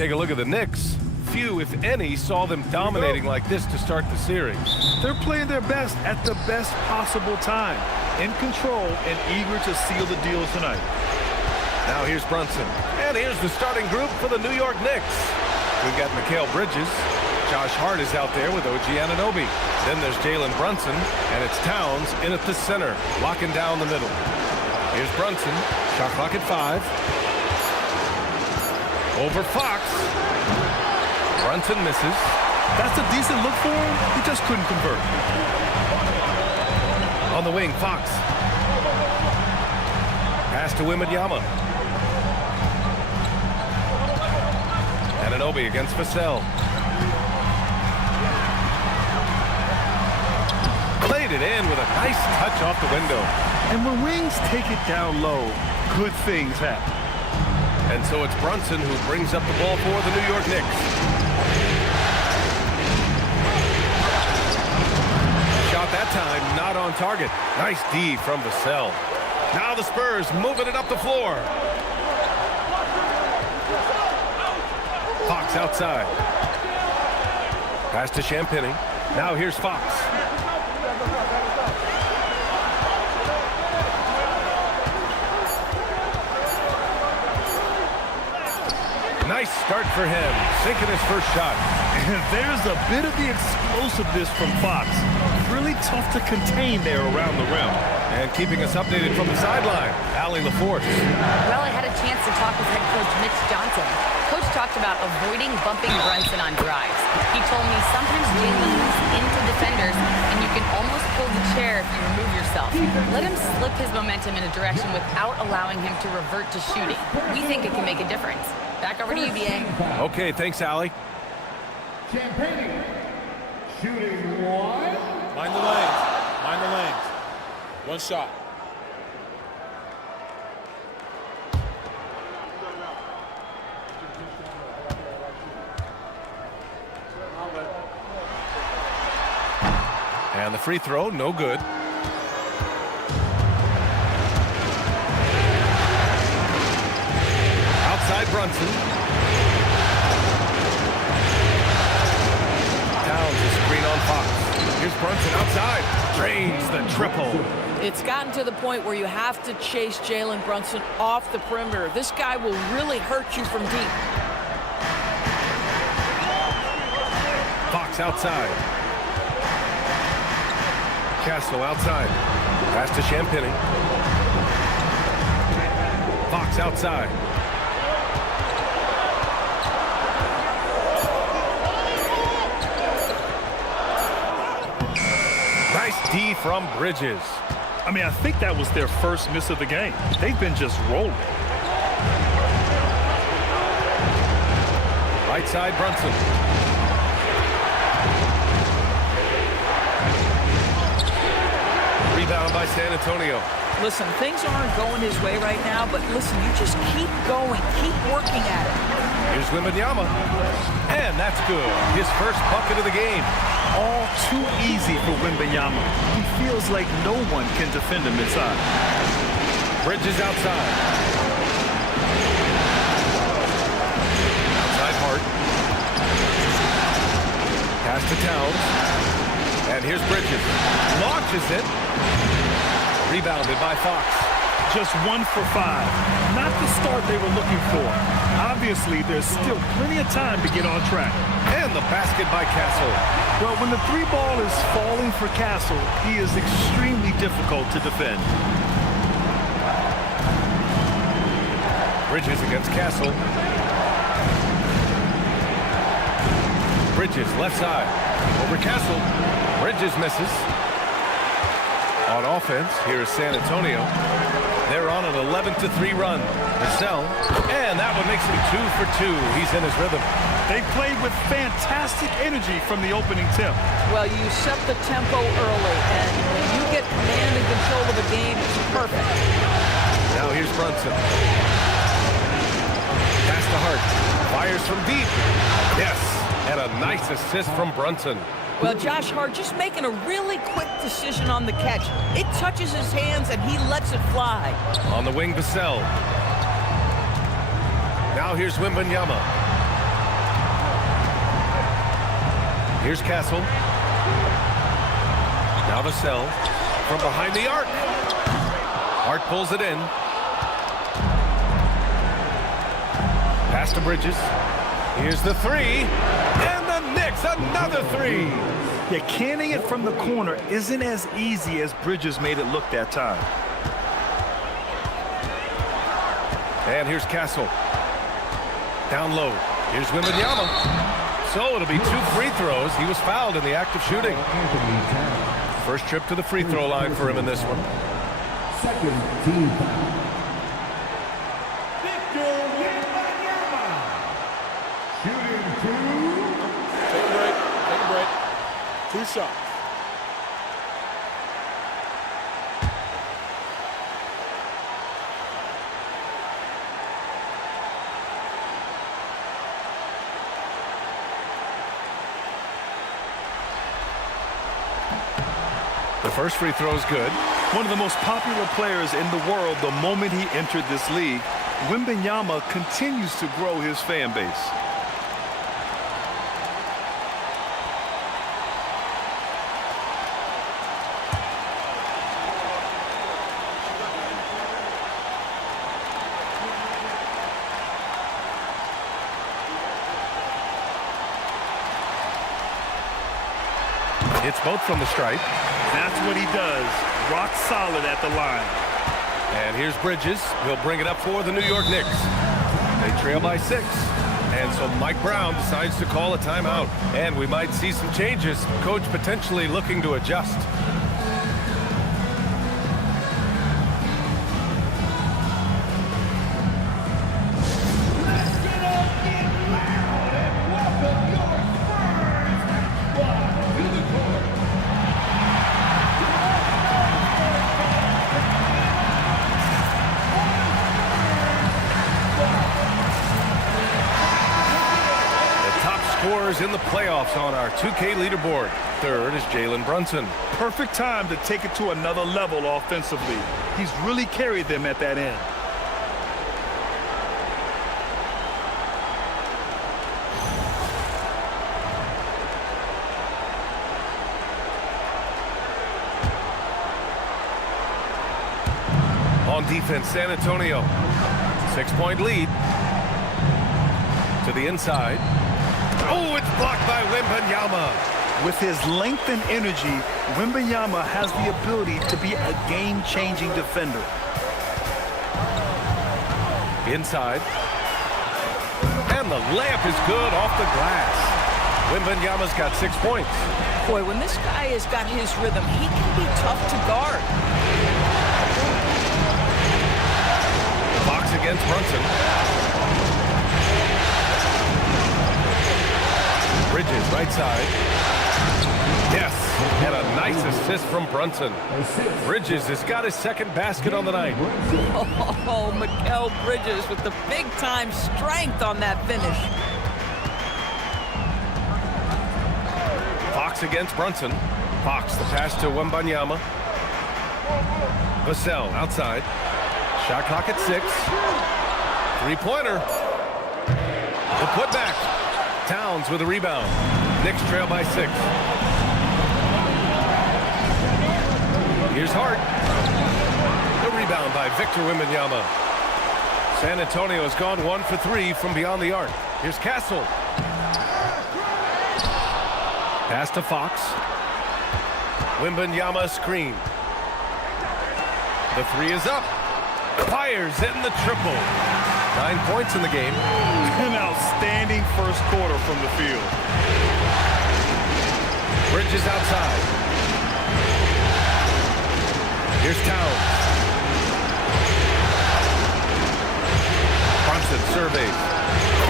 take a look at the Knicks. Few, if any, saw them dominating like this to start the series. They're playing their best at the best possible time. In control and eager to seal the deal tonight. Now here's Brunson. And here's the starting group for the New York Knicks. We've got Mikal Bridges. Josh Hart is out there with OG Anunoby. Then there's Jalen Brunson, and it's Towns in at the center, locking down the middle. Here's Brunson. Shot clock at 5. Over Fox. Brunson misses. That's a decent look for him. He just couldn't convert. On the wing, Fox. Pass to Wembanyama. Anunoby against Vassell. Played it in with a nice touch off the window. And when wings take it down low, good things happen. And so it's Brunson who brings up the ball for the New York Knicks. Shot that time, not on target. Nice D from Vassell. Now the Spurs moving it up the floor. Fox outside. Pass to Champagnie. Now here's Fox. Nice start for him, sinking his first shot. And there's a bit of the explosiveness from Fox. Really tough to contain there around the rim. And keeping us updated from the sideline, Allie LaForce. Well, I had a chance to talk with head coach Mitch Johnson. Coach talked about avoiding bumping Brunson on drives. He told me sometimes Jalen moves into defenders, and you can almost pull the chair if you remove yourself. Let him slip his momentum in a direction without allowing him to revert to shooting. We think it can make a difference. Back over to you, BA. Okay, thanks, Allie. Champagnie, shooting one. Mind the lanes. Mind the lanes. One shot. And the free throw, no good. Outside Brunson. Towns is screen on Fox. Here's Brunson outside. Drains the triple. It's gotten to the point where you have to chase Jalen Brunson off the perimeter. This guy will really hurt you from deep. Fox outside. Castle outside. Pass to Champagnie. Fox outside. Nice D from Bridges. I mean, I think that was their first miss of the game. They've been just rolling. Right side, Brunson. Rebound by San Antonio. Listen, things aren't going his way right now, but listen, you just keep going, keep working at it. Here's Wembanyama. And that's good. His first bucket of the game. All too easy for Wembanyama. He feels like no one can defend him inside. Bridges outside. Outside Hart. Pass to Towns. And here's Bridges. Launches it. Rebounded by Fox. Just 1 for 5. Not the start they were looking for. Obviously, there's still plenty of time to get on track. And the basket by Castle. Well, when the 3 ball is falling for Castle, he is extremely difficult to defend. Bridges against Castle. Bridges left side. Over Castle. Bridges misses. On offense, here's San Antonio. They're on an 11-3 run. Vassell, and that one makes him 2 for 2. He's in his rhythm. They played with fantastic energy from the opening tip. Well, you set the tempo early, and when you get command and control of the game, it's perfect. Now here's Brunson. Pass to Hart. Fires from deep. Yes, and a nice assist from Brunson. Well, Josh Hart just making a really quick decision on the catch. It touches his hands, and he lets it fly. On the wing, Vassell. Now here's Wembanyama. Here's Castle. Now Vassell from behind the arc. Hart pulls it in. Pass to Bridges. Here's the three. And the Knicks, another three. Yeah, canning it from the corner isn't as easy as Bridges made it look that time. And here's Castle. Down low. Here's Wembanyama. So it'll be 2 free throws. He was fouled in the act of shooting. First trip to the free throw line for him in this one. Second team foul. Victor Wembanyama. Shooting 2. Take a break. Take a break. 2 shots. The first free throw is good. One of the most popular players in the world the moment he entered this league, Wembanyama continues to grow his fan base. It's both from the stripe. That's what he does. Rock solid at the line. And here's Bridges. He'll bring it up for the New York Knicks. They trail by 6. And so Mike Brown decides to call a timeout. And we might see some changes. Coach potentially looking to adjust. Let's get up, get loud, and welcome your Spurs to the court. Scorers in the playoffs on our 2K leaderboard. Third is Jalen Brunson. Perfect time to take it to another level offensively. He's really carried them at that end. On defense, San Antonio. 6-point lead. To the inside. Oh, it's blocked by Wembanyama. With his length and energy, Wembanyama has the ability to be a game-changing defender. Inside. And the layup is good off the glass. Wembanyama's got 6 points. Boy, when this guy has got his rhythm, he can be tough to guard. Fox against Brunson. Bridges, right side. Yes, and a nice assist from Brunson. Bridges has got his second basket on the night. Oh, Mikal Bridges with the big-time strength on that finish. Fox against Brunson. Fox, the pass to Wembanyama. Vassell outside. Shot clock at 6. Three-pointer. The putback. Towns with a rebound. Knicks trail by 6. Here's Hart. The rebound by Victor Wembanyama. San Antonio has gone 1 for 3 from beyond the arc. Here's Castle. Pass to Fox. Wembanyama screen. The 3 is up. Fires in the triple. 9 points in the game. An outstanding first quarter from the field. Bridges outside. Here's Towns. Brunson surveys.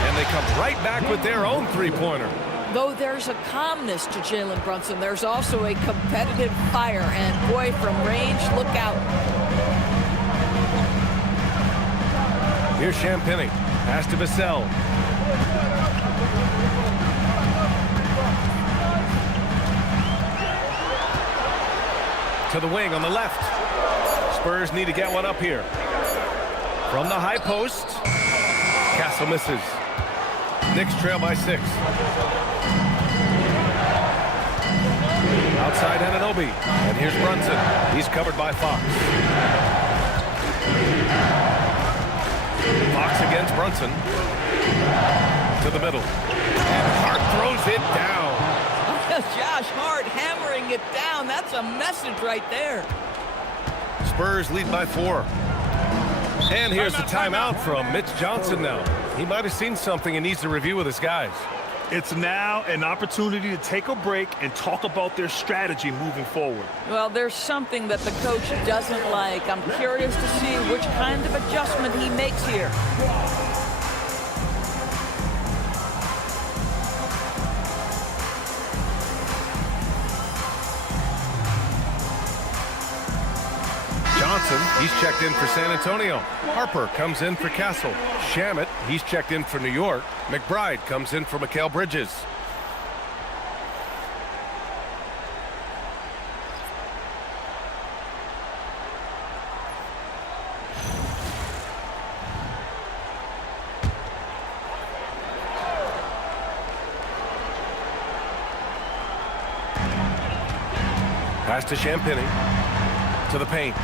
And they come right back with their own three-pointer. Though there's a calmness to Jalen Brunson, there's also a competitive fire. And boy, from range, look out. Here's Champagny. Pass to Vassell. To the wing on the left. Spurs need to get one up here. From the high post. Castle misses. Knicks trail by 6. Outside Anunoby. And here's Brunson. He's covered by Fox. Fox against Brunson. To the middle. And Hart throws it down. Josh Hart hammering it down. That's a message right there. Spurs lead by 4. And here's the timeout from Mitch Johnson now. He might have seen something and needs to review with his guys. It's now an opportunity to take a break and talk about their strategy moving forward. Well, there's something that the coach doesn't like. I'm curious to see which kind of adjustment he makes here. Johnson, he's checked in for San Antonio. Harper comes in for Castle. Shamet, he's checked in for New York. McBride comes in for Mikal Bridges. Pass to Champagny. To the paint.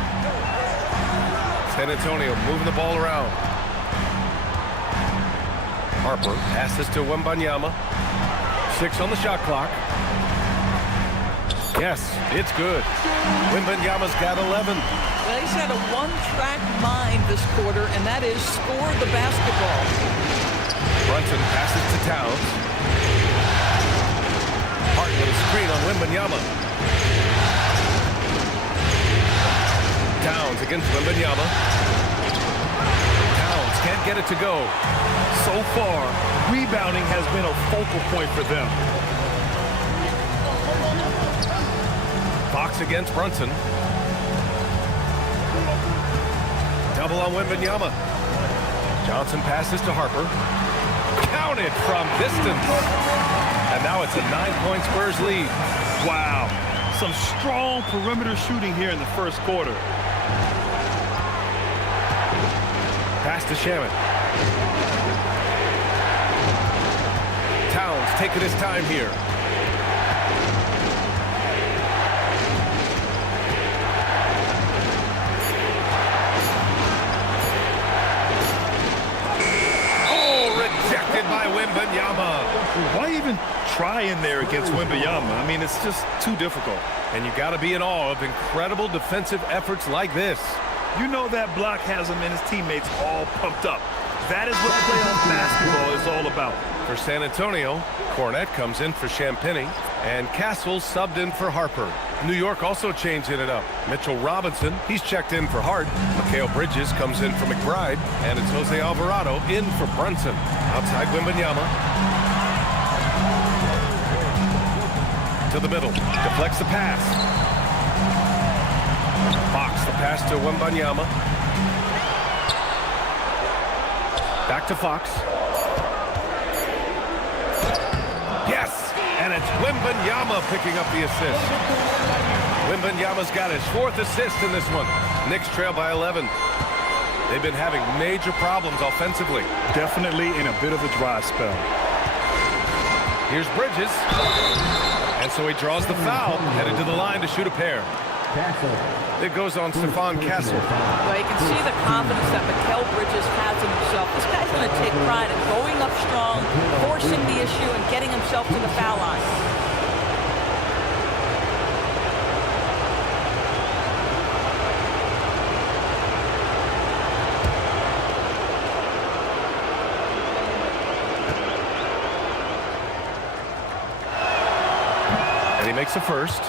San Antonio moving the ball around. Harper passes to Wembanyama. 6 on the shot clock. Yes, it's good. Wembanyama's got 11. Well, he's had a one-track mind this quarter, and that is score the basketball. Brunson passes to Towns. Hart with a screen on Wembanyama. Towns against Wembanyama. Towns can't get it to go. So far, rebounding has been a focal point for them. Fox against Brunson. Double on Wembanyama. Johnson passes to Harper. Counted from distance. And now it's a 9-point Spurs lead. Wow. Some strong perimeter shooting here in the first quarter. Pass to Shamet. Towns taking his time here. Oh, rejected by Wembanyama. Why even try in there against Wembanyama? I mean, it's just too difficult. And you got to be in awe of incredible defensive efforts like this. You know that block has him and his teammates all pumped up. That is what playoff basketball is all about. For San Antonio, Cornette comes in for Champagny, and Castle subbed in for Harper. New York also changing it up. Mitchell Robinson, he's checked in for Hart. Mikal Bridges comes in for McBride, and it's Jose Alvarado in for Brunson. Outside Wembanyama. To the middle, deflects the pass. Fox, the pass to Wembanyama. Back to Fox. Yes! And it's Wembanyama picking up the assist. Wembanyama's got his 4th assist in this one. Knicks trail by 11. They've been having major problems offensively. Definitely in a bit of a dry spell. Here's Bridges. And so he draws the foul, headed to the line to shoot a pair. It goes on Stephon Castle. Well, you can see the confidence that Mikal Bridges has in himself. This guy's going to take pride in going up strong, forcing the issue, and getting himself to the foul line. And he makes a first.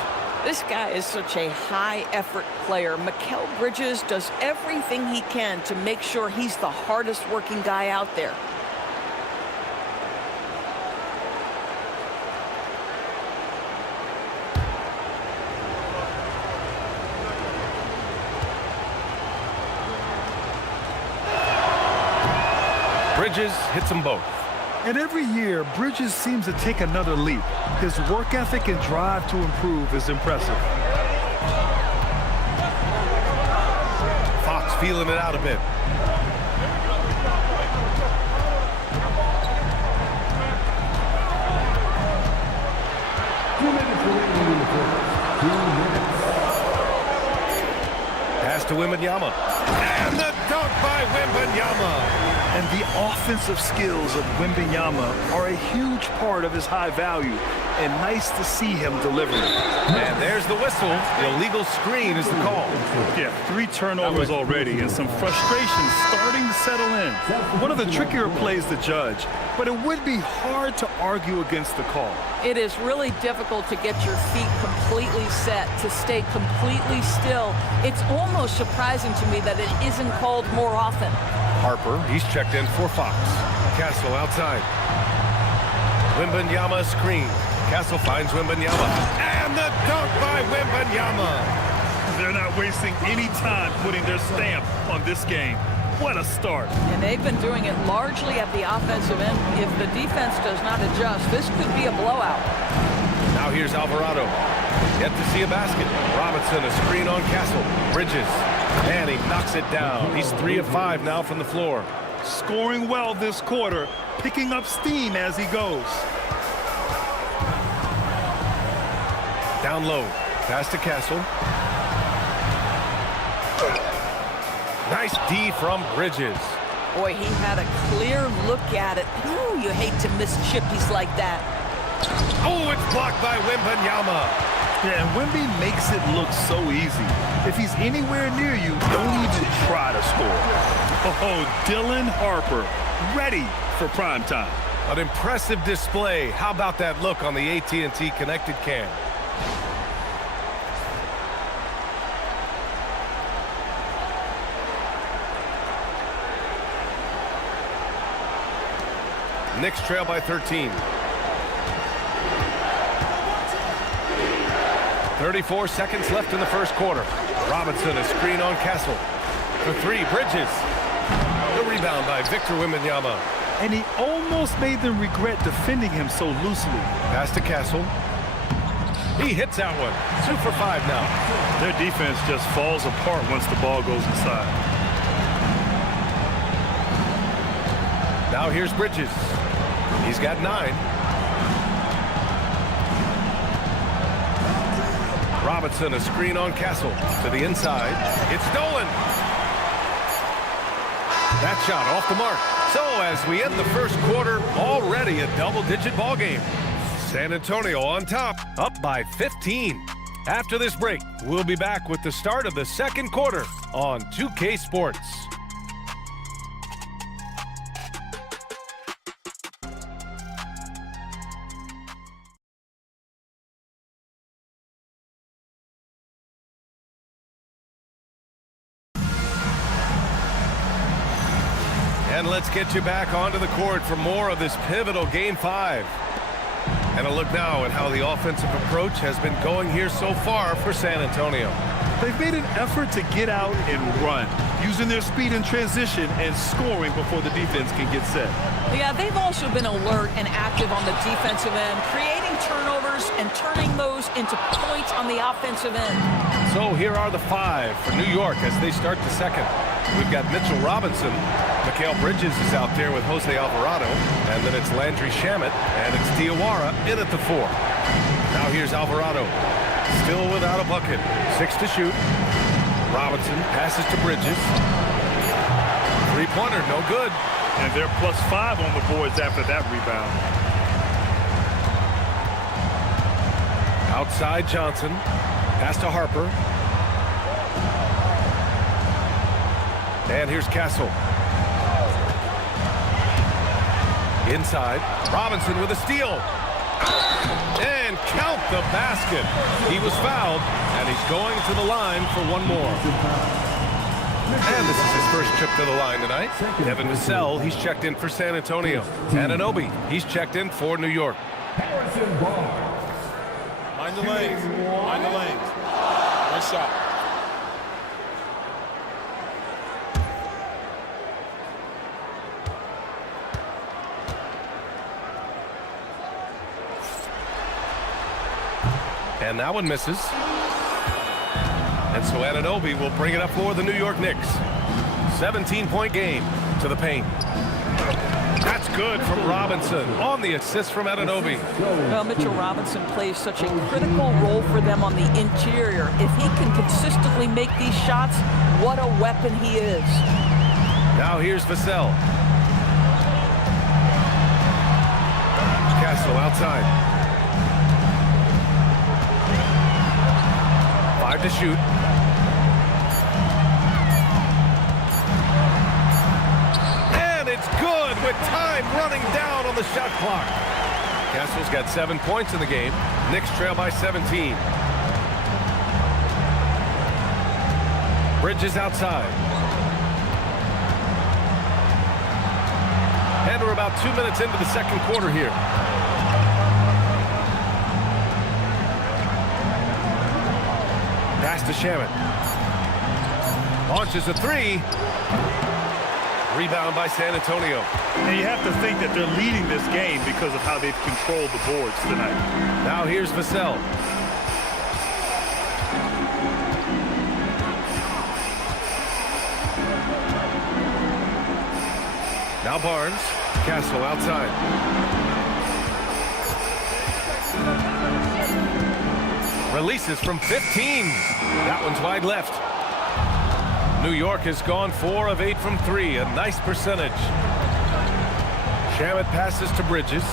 This guy is such a high-effort player. Mikal Bridges does everything he can to make sure he's the hardest-working guy out there. Bridges hits them both. And every year, Bridges seems to take another leap. His work ethic and drive to improve is impressive. Fox feeling it out a bit. Pass to Wembanyama. And the dunk by Wembanyama. And the offensive skills of Wembanyama are a huge part of his high value, and nice to see him delivering. And there's the whistle. The illegal screen is the call. Yeah, 3 turnovers already, and some frustration starting to settle in. One of the trickier plays to judge, but it would be hard to argue against the call. It is really difficult to get your feet completely set, to stay completely still. It's almost surprising to me that it isn't called more often. Harper, he's checked in for Fox. Castle outside. Wembanyama screen. Castle finds Wembanyama. And the dunk by Wembanyama. They're not wasting any time putting their stamp on this game. What a start. And they've been doing it largely at the offensive end. If the defense does not adjust, this could be a blowout. Now here's Alvarado. Yet to see a basket. Robinson, a screen on Castle. Bridges. And he knocks it down. He's 3 of 5 now from the floor. Scoring well this quarter, picking up steam as he goes. Down low. Pass to Castle. Nice D from Bridges. Boy, he had a clear look at it. Ooh, you hate to miss chippies like that. Oh, it's blocked by Wembanyama. Yeah, and Wemby makes it look so easy. If he's anywhere near you, don't even try to score. Oh, Dylan Harper, ready for prime time. An impressive display. How about that look on the AT&T connected cam? Knicks trail by 13. 34 seconds left in the first quarter. Robinson, a screen on Castle. For 3, Bridges. The rebound by Victor Wembanyama. And he almost made them regret defending him so loosely. Pass to Castle. He hits that one. 2 for 5 now. Their defense just falls apart once the ball goes inside. Now here's Bridges. He's got 9. Robinson, a screen on Castle. To the inside. It's stolen. That shot off the mark. So as we end the first quarter, already a double-digit ball game. San Antonio on top, up by 15. After this break, we'll be back with the start of the second quarter on 2K Sports. And let's get you back onto the court for more of this pivotal Game 5. And a look now at how the offensive approach has been going here so far for San Antonio. They've made an effort to get out and run, using their speed in transition and scoring before the defense can get set. Yeah, they've also been alert and active on the defensive end, creating turnovers and turning those into points on the offensive end. So here are the 5 for New York as they start the second. We've got Mitchell Robinson. Mikal Bridges is out there with Jose Alvarado. And then it's Landry Shamet. And it's Diawara in at the 4. Now here's Alvarado. Still without a bucket. 6 to shoot. Robinson passes to Bridges. 3-pointer, no good. And they're +5 on the boards after that rebound. Outside Johnson. Pass to Harper. And here's Castle. Inside. Robinson with a steal. And count the basket. He was fouled, and he's going to the line for one more. And this is his first trip to the line tonight. Devin Vassell, he's checked in for San Antonio. Anunoby, he's checked in for New York. Mind the lanes. Mind the lanes. Nice shot. And that one misses. And so Anunoby will bring it up for the New York Knicks. 17-point game to the paint. That's good from Robinson on the assist from Anunoby. Well, Mitchell Robinson plays such a critical role for them on the interior. If he can consistently make these shots, what a weapon he is. Now here's Vassell. Castle outside. 5 to shoot. And it's good with time running down on the shot clock. Castle's got 7 points in the game. Knicks trail by 17. Bridges outside. And we're about 2 minutes into the second quarter here. Pass to Shamet. Launches a three. Rebound by San Antonio. And you have to think that they're leading this game because of how they've controlled the boards tonight. Now here's Vassell. Now Barnes. Castle outside. Releases from 15. That one's wide left. New York has gone 4 of 8 from 3. A nice percentage. Shamet passes to Bridges.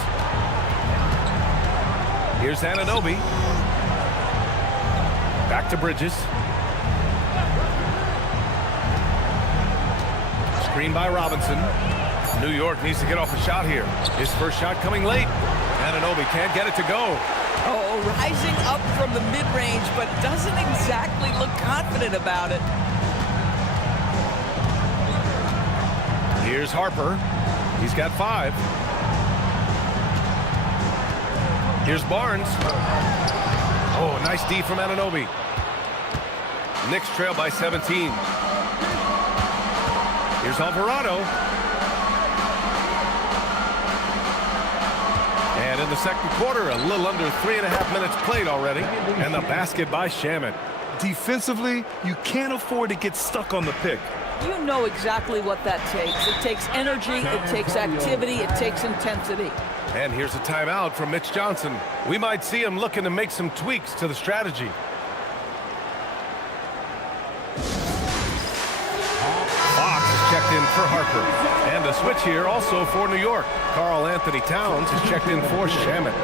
Here's Anunoby. Back to Bridges. Screen by Robinson. New York needs to get off a shot here. His first shot coming late. Anunoby can't get it to go. Oh, rising up from the mid-range, but doesn't exactly look confident about it. Here's Harper. He's got 5. Here's Barnes. Oh, nice D from Anunoby. Knicks trail by 17. Here's Alvarado. And in the second quarter, a little under 3.5 minutes played already. And the basket by Shamet. Defensively, you can't afford to get stuck on the pick. You know exactly what that takes. It takes energy, it takes activity, it takes intensity. And here's a timeout from Mitch Johnson. We might see him looking to make some tweaks to the strategy. Fox is checked in for Harper. And a switch here also for New York. Karl Anthony Towns is checked in for Shamet.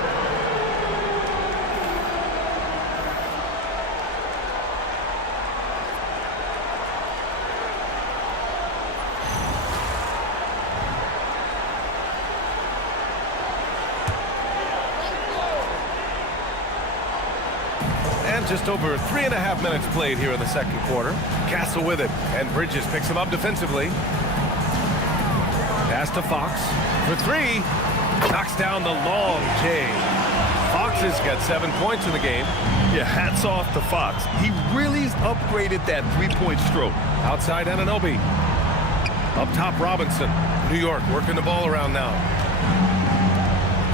Just over 3.5 minutes played here in the second quarter. Castle with it, and Bridges picks him up defensively. Pass to Fox for 3. Knocks down the long J. Fox has got 7 points in the game. Yeah, hats off to Fox. He really's upgraded that three-point stroke. Outside Anunoby. Up top Robinson. New York working the ball around now.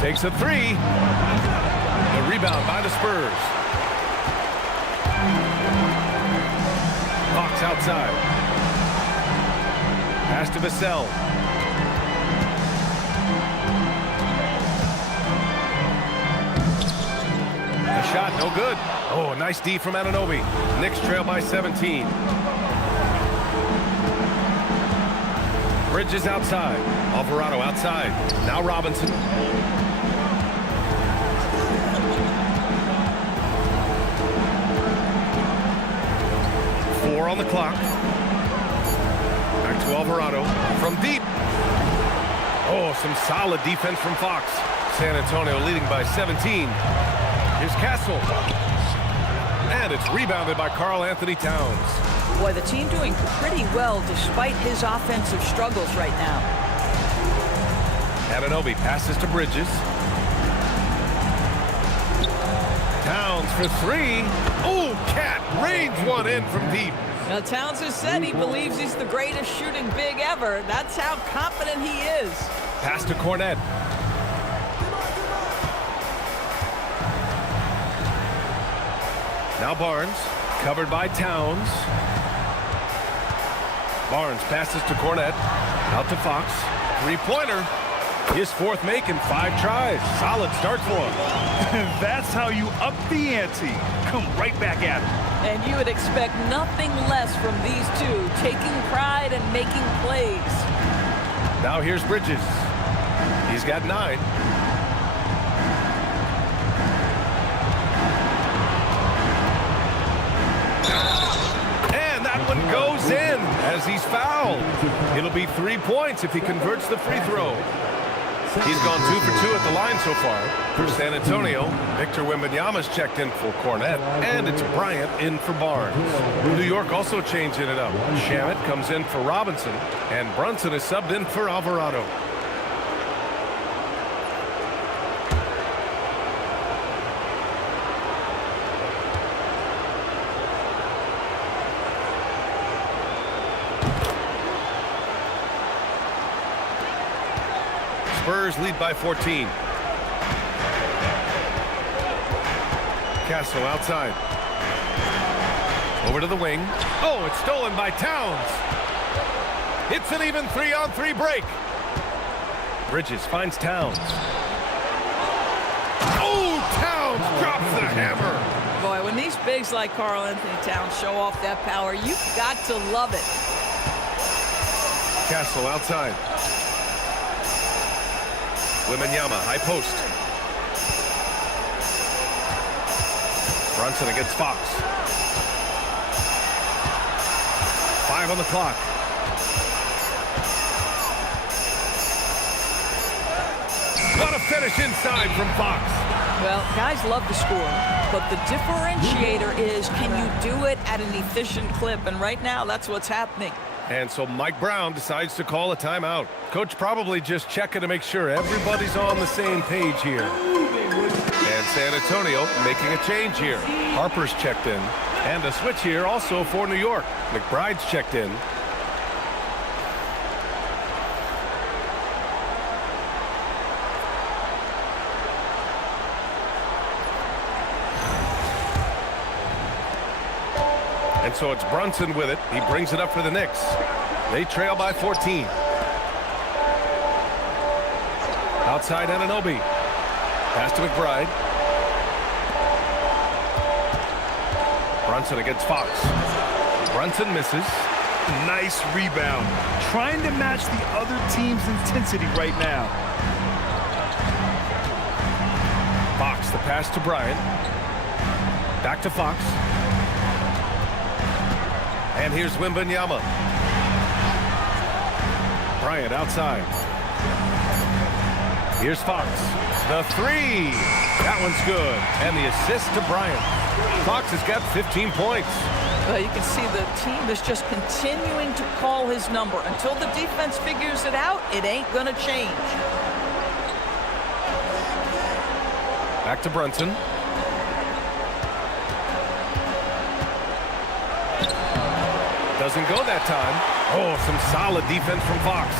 Takes a 3. The rebound by the Spurs. Fox outside. Pass to Vassell. The shot, no good. Oh, a nice D from Anunoby. Knicks trail by 17. Bridges outside. Alvarado outside. Now Robinson. 4 on the clock. Back to Alvarado from deep. Oh, some solid defense from Fox. San Antonio leading by 17. Here's Castle. And it's rebounded by Karl Anthony Towns. Boy, the team doing pretty well despite his offensive struggles right now. Anunoby passes to Bridges. Towns for 3. Oh, Cat rains one in from deep. Now, Towns has said he believes he's the greatest shooting big ever. That's how confident he is. Pass to Cornet. Now Barnes, covered by Towns. Barnes passes to Cornet. Out to Fox. 3-pointer. His fourth make in 5 tries. Solid start for him. That's how you up the ante. Come right back at him. And you would expect nothing less from these two, taking pride and making plays. Now here's Bridges. He's got 9. And that one goes in as he's fouled. It'll be 3 points if he converts the free throw. He's gone 2 for 2 at the line so far. For San Antonio, Victor Wembanyama's checked in for Cornette, and it's Bryant in for Barnes. New York also changing it up. Shamet comes in for Robinson, and Brunson is subbed in for Alvarado. Spurs lead by 14. Castle outside. Over to the wing. Oh, it's stolen by Towns. It's an even 3-on-3 break. Bridges finds Towns. Oh, Towns drops the hammer. Boy, when these bigs like Karl Anthony Towns show off that power, you've got to love it. Castle outside. Wembanyama, high post. Brunson against Fox. 5 on the clock. What a finish inside from Fox. Well, guys love to score, but the differentiator is, can you do it at an efficient clip? And right now, that's what's happening. And so Mike Brown decides to call a timeout. Coach probably just checking to make sure everybody's on the same page here. And San Antonio making a change here. Harper's checked in. And a switch here also for New York. McBride's checked in. And so it's Brunson with it. He brings it up for the Knicks. They trail by 14. Outside Anunoby. Pass to McBride. Brunson against Fox. Brunson misses. Nice rebound. Trying to match the other team's intensity right now. Fox, the pass to Bryant. Back to Fox. And here's Wembanyama. Bryant outside. Here's Fox. The 3. That one's good. And the assist to Bryant. Fox has got 15 points. Well, you can see the team is just continuing to call his number. Until the defense figures it out, it ain't going to change. Back to Brunson. Doesn't go that time. Oh, some solid defense from Fox.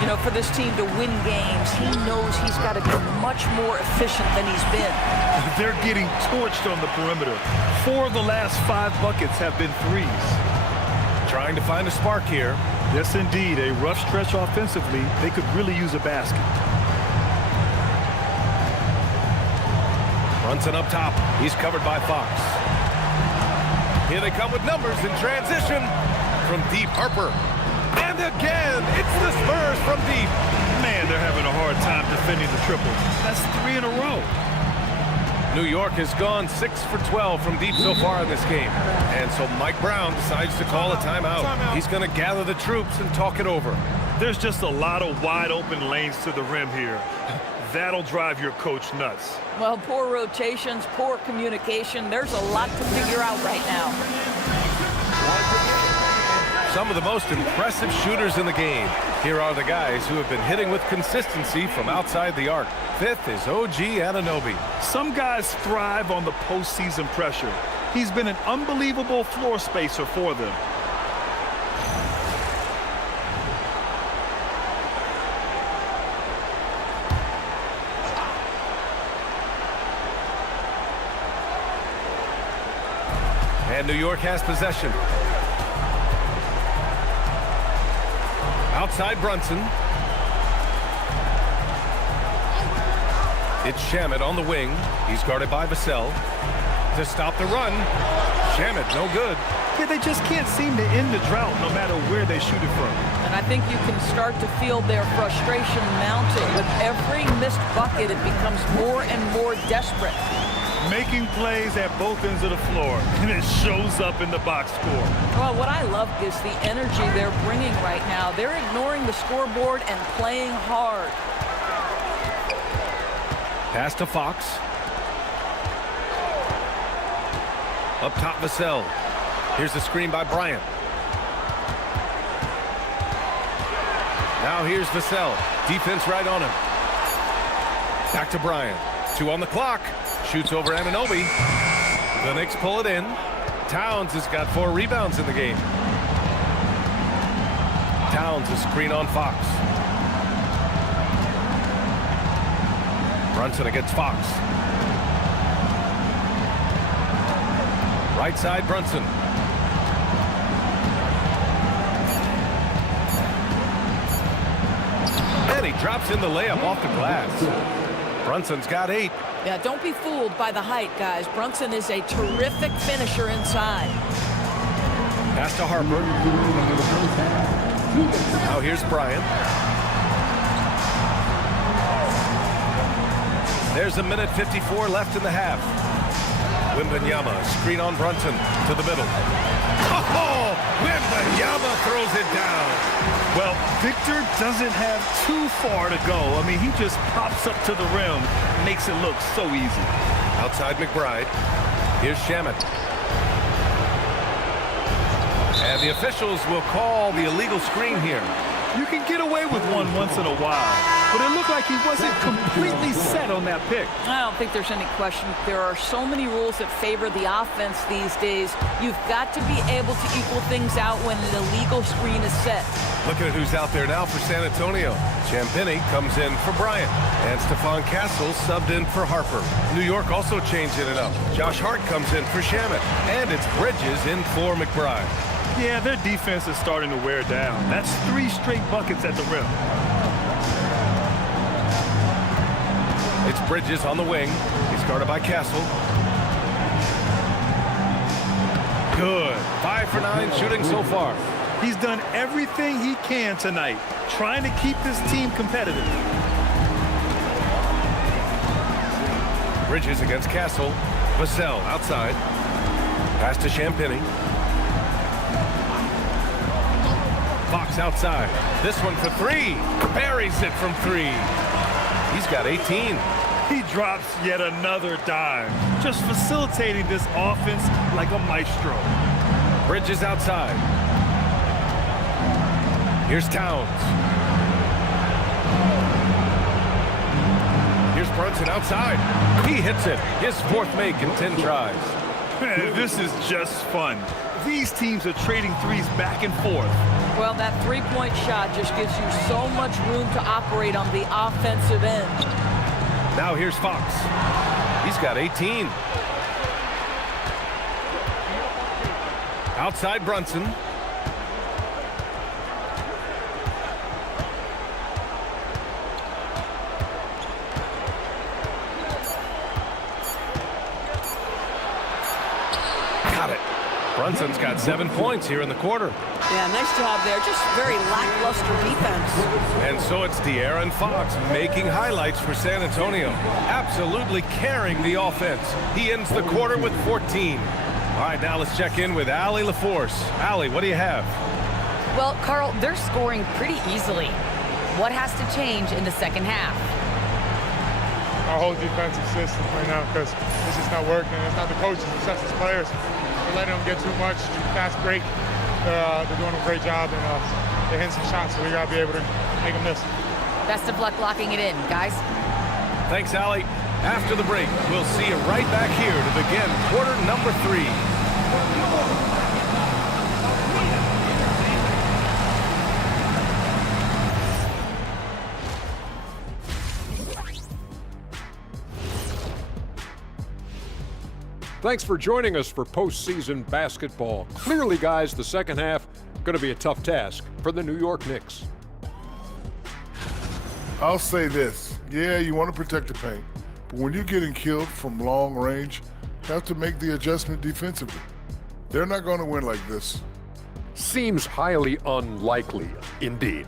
You know, for this team to win games, he knows he's got to be much more efficient than he's been. They're getting torched on the perimeter. 4 of the last 5 buckets have been threes. Trying to find a spark here. Yes, indeed. A rough stretch offensively. They could really use a basket. Brunson up top. He's covered by Fox. Here they come with numbers in transition. From deep, Harper. And again, it's the Spurs from deep. Man, they're having a hard time defending the triple. That's 3 in a row. New York has gone 6 for 12 from deep so far in this game. And so Mike Brown decides to call a timeout. He's going to gather the troops and talk it over. There's just a lot of wide open lanes to the rim here. That'll drive your coach nuts. Well, poor rotations, poor communication. There's a lot to figure out right now. Some of the most impressive shooters in the game. Here are the guys who have been hitting with consistency from outside the arc. 5th is OG Anunoby. Some guys thrive on the postseason pressure. He's been an unbelievable floor spacer for them. And New York has possession. Outside Brunson. It's Shamet on the wing. He's guarded by Vassell. To stop the run. Shamet, no good. Yeah, they just can't seem to end the drought no matter where they shoot it from. And I think you can start to feel their frustration mounting. With every missed bucket, it becomes more and more desperate. Making plays at both ends of the floor, and it shows up in the box score. Well, what I love is the energy they're bringing right now. They're ignoring the scoreboard and playing hard. Pass to Fox. Up top, Vassell. Here's the screen by Bryant. Now here's Vassell. Defense right on him. Back to Bryant. 2 on the clock. Shoots over Anunoby. The Knicks pull it in. Towns has got 4 rebounds in the game. Towns a screen on Fox. Brunson against Fox. Right side, Brunson. And he drops in the layup off the glass. Brunson's got 8. Yeah, don't be fooled by the height, guys. Brunson is a terrific finisher inside. Pass to Harper. Now here's Bryant. There's 1:54 left in the half. Wembanyama, screen on Brunson to the middle. Oh, Wembanyama throws it down. Well, Victor doesn't have too far to go. I mean, he just pops up to the rim, makes it look so easy. Outside McBride. Here's Shamet. And the officials will call the illegal screen here. You can get away with one once in a while, but it looked like he wasn't completely set on that pick. I don't think there's any question. There are so many rules that favor the offense these days. You've got to be able to equal things out when an illegal screen is set. Looking at who's out there now for San Antonio. Champagnie comes in for Bryant. And Stephon Castle subbed in for Harper. New York also changing it up. Josh Hart comes in for Shamet. And it's Bridges in for McBride. Yeah, their defense is starting to wear down. That's 3 straight buckets at the rim. It's Bridges on the wing. He's guarded by Castle. Good. 5 for 9 shooting so far. He's done everything he can tonight, trying to keep this team competitive. Bridges against Castle. Vassell outside. Pass to Champagnie. Fox outside. This one for 3. Buries it from 3. He's got 18. He drops yet another dime, just facilitating this offense like a maestro. Bridges outside. Here's Towns. Here's Brunson outside. He hits it. His 4th make in 10 tries. Man, this is just fun. These teams are trading threes back and forth. Well, that three-point shot just gives you so much room to operate on the offensive end. Now here's Fox. He's got 18. Outside Brunson. Got it. Brunson's got 7 points here in the quarter. Yeah, nice job there. Just very lackluster defense. And so it's De'Aaron Fox making highlights for San Antonio. Absolutely carrying the offense. He ends the quarter with 14. All right, now let's check in with Allie LaForce. Allie, what do you have? Well, Carl, they're scoring pretty easily. What has to change in the second half? Our whole defensive system right now, because it's just not working. It's not the coaches, it's just the players. We're letting them get too much, fast break. They're doing a great job, and they're hitting some shots, so we got to be able to make them miss. Best of luck locking it in, guys. Thanks, Allie. After the break, we'll see you right back here to begin quarter number 3. Thanks for joining us for postseason basketball. Clearly, guys, the second half going to be a tough task for the New York Knicks. I'll say this. Yeah, you want to protect the paint. But when you're getting killed from long range, you have to make the adjustment defensively. They're not going to win like this. Seems highly unlikely, indeed.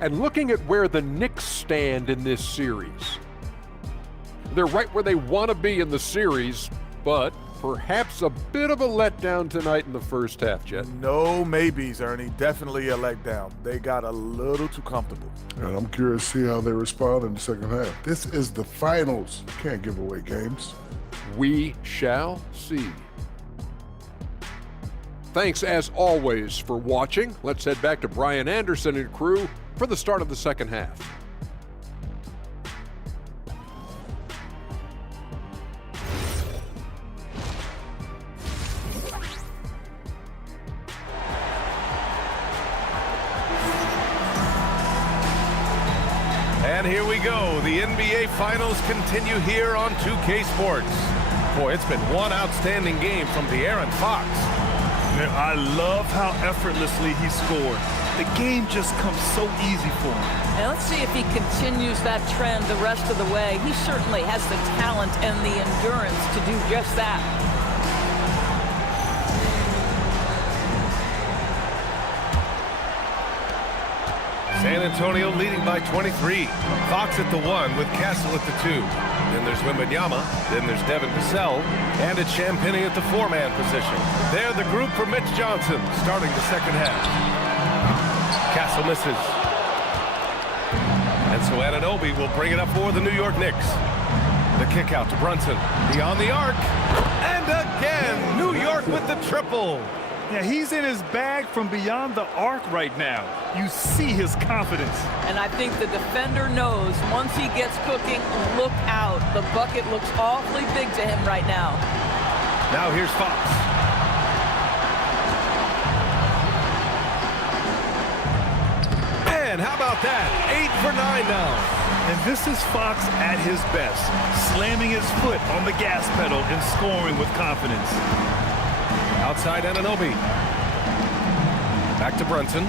And looking at where the Knicks stand in this series, they're right where they want to be in the series, but perhaps a bit of a letdown tonight in the first half, Jet. No maybes, Ernie. Definitely a letdown. They got a little too comfortable. And I'm curious to see how they respond in the second half. This is the finals. You can't give away games. We shall see. Thanks, as always, for watching. Let's head back to Brian Anderson and crew for the start of the second half. And here we go. The NBA Finals continue here on 2K Sports. Boy, it's been one outstanding game from De'Aaron Fox. Man, I love how effortlessly he scored. The game just comes so easy for him. Now let's see if he continues that trend the rest of the way. He certainly has the talent and the endurance to do just that. San Antonio leading by 23. Fox at the 1 with Castle at the 2. Then there's Wembanyama. Then there's Devin Vassell. And it's Champagnie at the 4-man position. They're the group for Mitch Johnson starting the second half. Castle misses. And so Anunoby will bring it up for the New York Knicks. The kick out to Brunson. Beyond the arc. And again, New York with the triple. Yeah, he's in his bag from beyond the arc right now. You see his confidence. And I think the defender knows once he gets cooking, look out. The bucket looks awfully big to him right now. Now here's Fox. And how about that? 8 for 9 now. And this is Fox at his best, slamming his foot on the gas pedal and scoring with confidence. Outside Anunoby. Back to Brunson.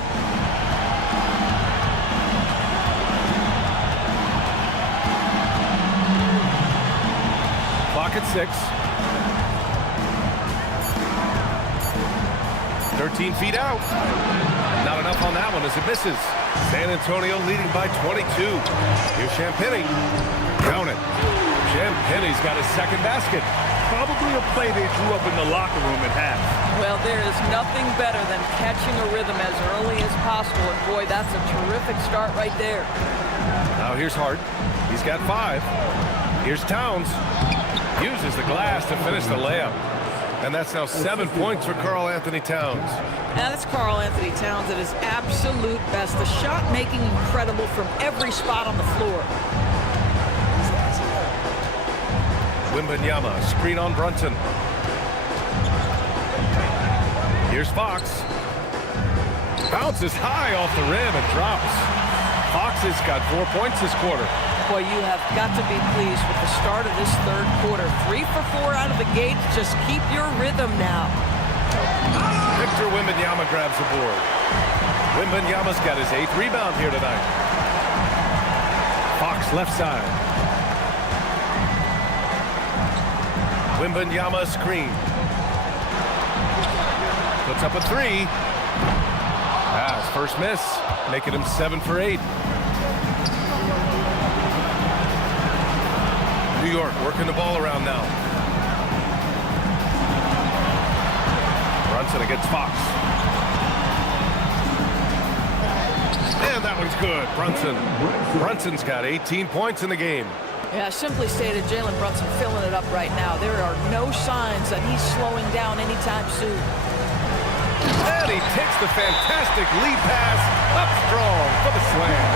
Clock at 6. 13 feet out. Not enough on that one as it misses. San Antonio leading by 22. Here's Champagnie. Count it. Champagnie's got his second basket. Probably a play they drew up in the locker room at half. Well, there is nothing better than catching a rhythm as early as possible. And boy, that's a terrific start right there. Now here's Hart. He's got 5. Here's Towns. Uses the glass to finish the layup. And that's now 7 points for Karl Anthony Towns. Now that's Karl Anthony Towns at his absolute best. The shot making incredible from every spot on the floor. Wembanyama, screen on Brunson. Here's Fox. Bounces high off the rim and drops. Fox has got 4 points this quarter. Boy, you have got to be pleased with the start of this third quarter. 3 for 4 out of the gate. Just keep your rhythm now. Victor Wembanyama grabs the board. Wembanyama's got his 8th rebound here tonight. Fox left side. Wembanyama screen. Puts up a 3. His first miss, making him 7 for 8. New York working the ball around now. Brunson against Fox. And that one's good. Brunson's got 18 points in the game. Yeah, simply stated, Jalen Brunson filling it up right now. There are no signs that he's slowing down anytime soon. And he takes the fantastic lead pass up strong for the slam.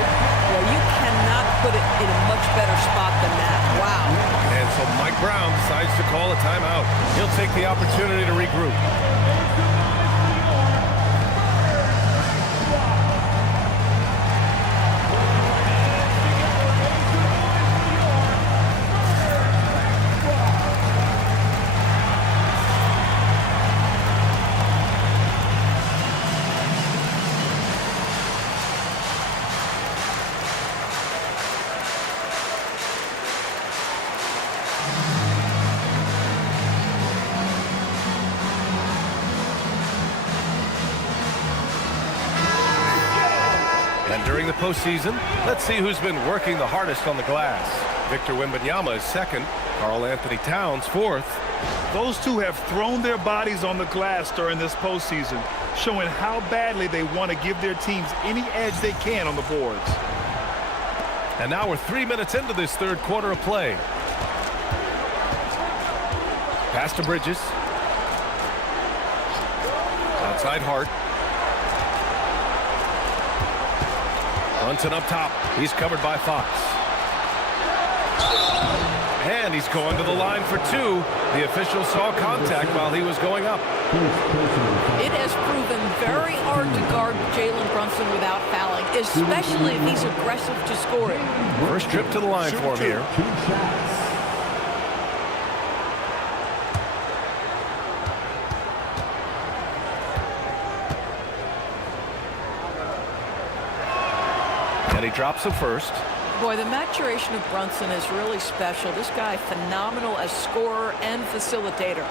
Well, you cannot put it in a much better spot than that. Wow. And so Mike Brown decides to call a timeout. He'll take the opportunity to regroup. during the postseason. Let's see who's been working the hardest on the glass. Victor Wembanyama is second. Karl Anthony Towns fourth. Those two have thrown their bodies on the glass during this postseason, showing how badly they want to give their teams any edge they can on the boards. And now we're 3 minutes into this third quarter of play. Pass to Bridges. Outside Hart. Brunson up top. He's covered by Fox. And he's going to the line for two. The official saw contact while he was going up. It has proven very hard to guard Jalen Brunson without fouling, especially if he's aggressive to score it. First trip to the line for him here. And he drops him first. Boy, the maturation of Brunson is really special. This guy, phenomenal as scorer and facilitator.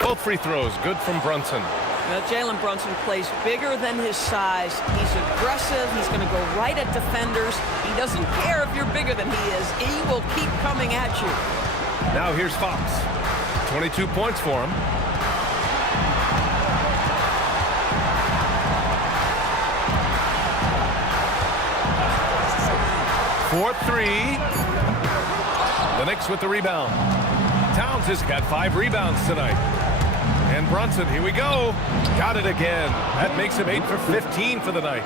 Both free throws good from Brunson. Now, Jalen Brunson plays bigger than his size. He's aggressive. He's going to go right at defenders. He doesn't care if you're bigger than he is. He will keep coming at you. Now here's Fox. 22 points for him. For three. The Knicks with the rebound. Towns has got 5 rebounds tonight. And Brunson, here we go. Got it again. That makes him 8 for 15 for the night.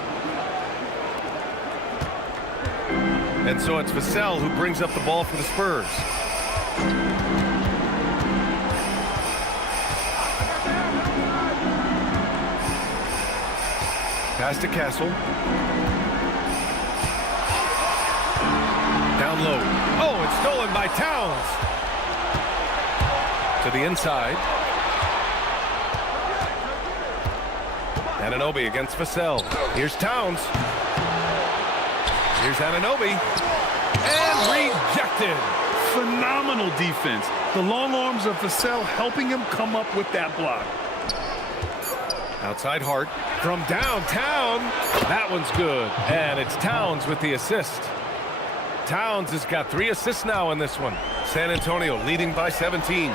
And so it's Vassell who brings up the ball for the Spurs. Pass to Castle. Down low. Oh, it's stolen by Towns. To the inside. Anunoby against Vassell. Here's Towns. Here's Anunoby. And rejected. Phenomenal defense. The long arms of Vassell helping him come up with that block. Outside Hart from downtown. That one's good. And it's Towns with the assist. Towns has got 3 assists now in this one. San Antonio leading by 17.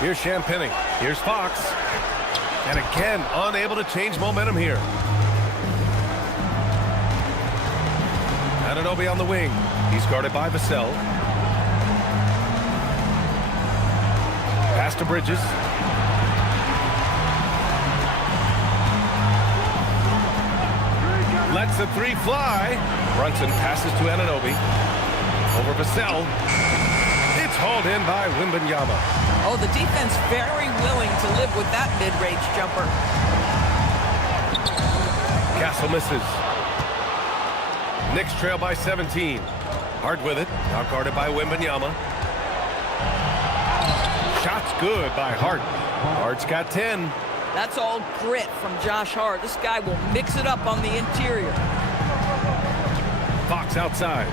Here's Champagnie. Here's Fox. And again, unable to change momentum here. Anunoby on the wing. He's guarded by Vassell. Pass to Bridges. Lets the 3 fly. Brunson passes to Anunoby. Over Vassell. It's hauled in by Wembanyama. Oh, the defense very willing to live with that mid-range jumper. Castle misses. Knicks trail by 17. Hart with it. Now guarded by Wembanyama. Shot's good by Hart. Hart's got 10. That's all grit from Josh Hart. This guy will mix it up on the interior. Fox outside.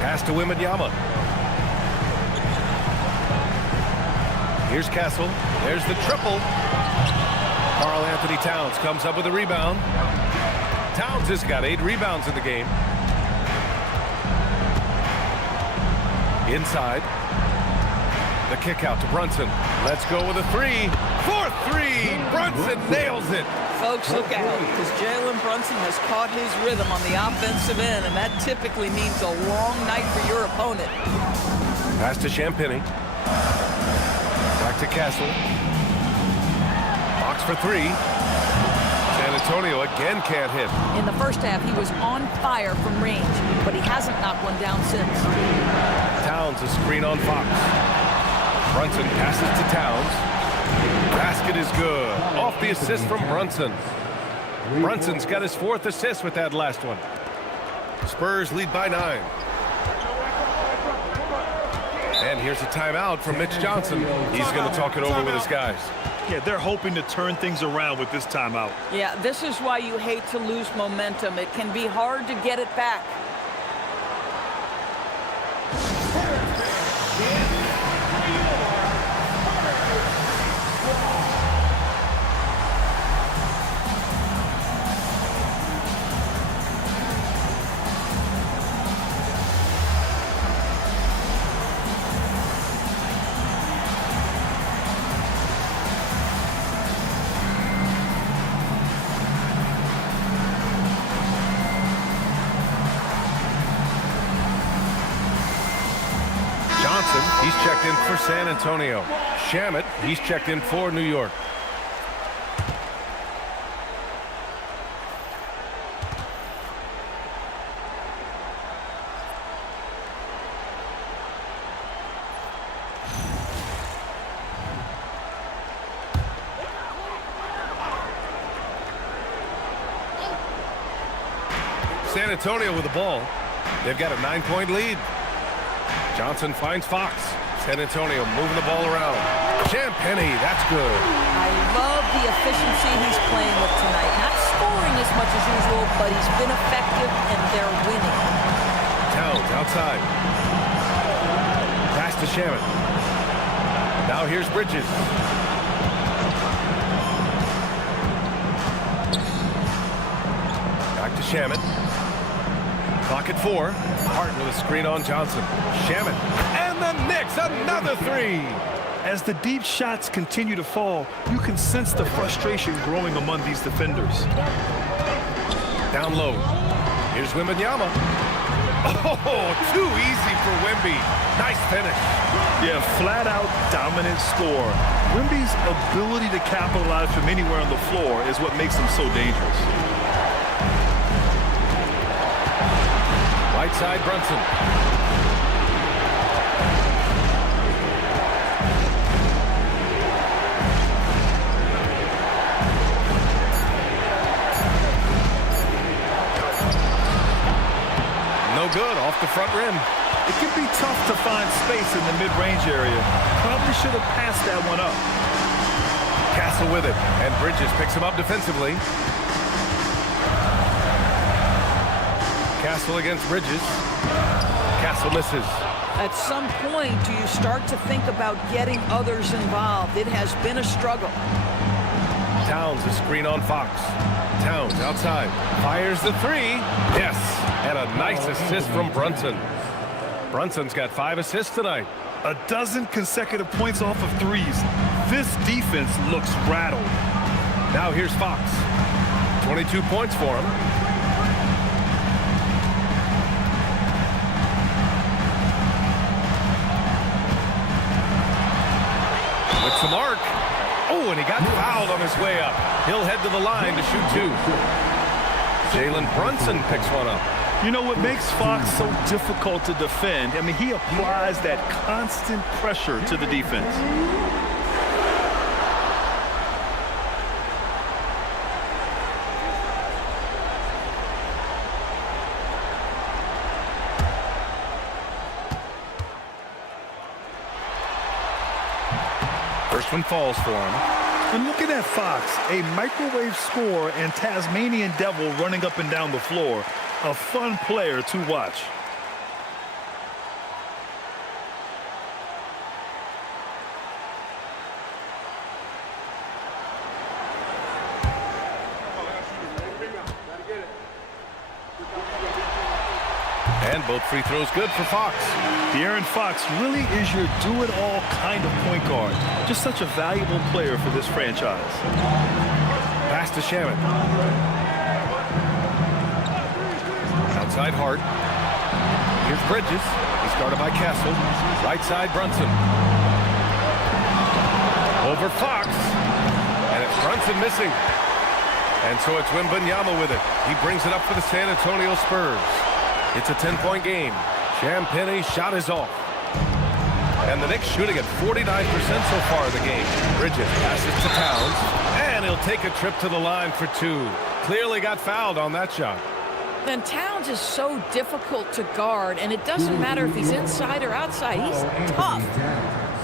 Pass to Wembanyama. Here's Castle. There's the triple. Karl Anthony Towns comes up with a rebound. Towns has got 8 rebounds in the game. Inside. The kick out to Brunson. Let's go with a 3. For 3. Brunson nails it. Folks, look out, because Jalen Brunson has caught his rhythm on the offensive end, and that typically means a long night for your opponent. Pass to Champagnie. Back to Castle. Box for 3. San Antonio again can't hit. In the first half, he was on fire from range, but he hasn't knocked one down since. Towns a screen on Fox. Brunson passes to Towns. Basket is good. Off the assist from Brunson. Brunson's got his 4th assist with that last one. Spurs lead by 9. And here's a timeout from Mitch Johnson. He's going to talk it over with his guys. Yeah, they're hoping to turn things around with this timeout. Yeah, this is why you hate to lose momentum. It can be hard to get it back. He's checked in for San Antonio. Shamet, he's checked in for New York. San Antonio with the ball. They've got a 9-point lead. Johnson finds Fox. San Antonio moving the ball around. Champagnie, that's good. I love the efficiency he's playing with tonight. Not scoring as much as usual, but he's been effective and they're winning. Towns outside. Pass to Shamet. Now here's Bridges. Back to Shamet. Clock at 4. Hart with a screen on Johnson. Shamet. And the Knicks, another 3. As the deep shots continue to fall, you can sense the frustration growing among these defenders. Down low. Here's Wembanyama. Oh, too easy for Wemby. Nice finish. Yeah, flat-out dominant score. Wemby's ability to capitalize from anywhere on the floor is what makes him so dangerous. Right side, Brunson. No good, off the front rim. It can be tough to find space in the mid-range area. Probably should have passed that one up. Castle with it, and Bridges picks him up defensively. Castle against Bridges. Castle misses. At some point, do you start to think about getting others involved? It has been a struggle. Towns, a screen on Fox. Towns outside. Fires the 3. Yes. And a nice assist from Brunson. Brunson's got 5 assists tonight. A dozen consecutive points off of threes. This defense looks rattled. Now here's Fox. 22 points for him. With some arc. Oh, and he got fouled on his way up. He'll head to the line to shoot 2. Jalen Brunson picks one up. You know what makes Fox so difficult to defend? I mean, he applies that constant pressure to the defense. First one falls for him. And looking at Fox, a microwave scorer and Tasmanian devil running up and down the floor. A fun player to watch. And both free throws good for Fox. De'Aaron Fox really is your do-it-all kind of point guard. Just such a valuable player for this franchise. Pass to Shamet. Outside Hart. Here's Bridges. He's guarded by Castle. Right side Brunson. Over Fox. And it's Brunson missing. And so it's Wembanyama with it. He brings it up for the San Antonio Spurs. It's a 10-point game. Champagnie shot is off. And the Knicks shooting at 49% so far in the game. Bridges passes to Towns. And he'll take a trip to the line for 2. Clearly got fouled on that shot. Then Towns is so difficult to guard, and it doesn't matter if he's inside or outside. He's tough.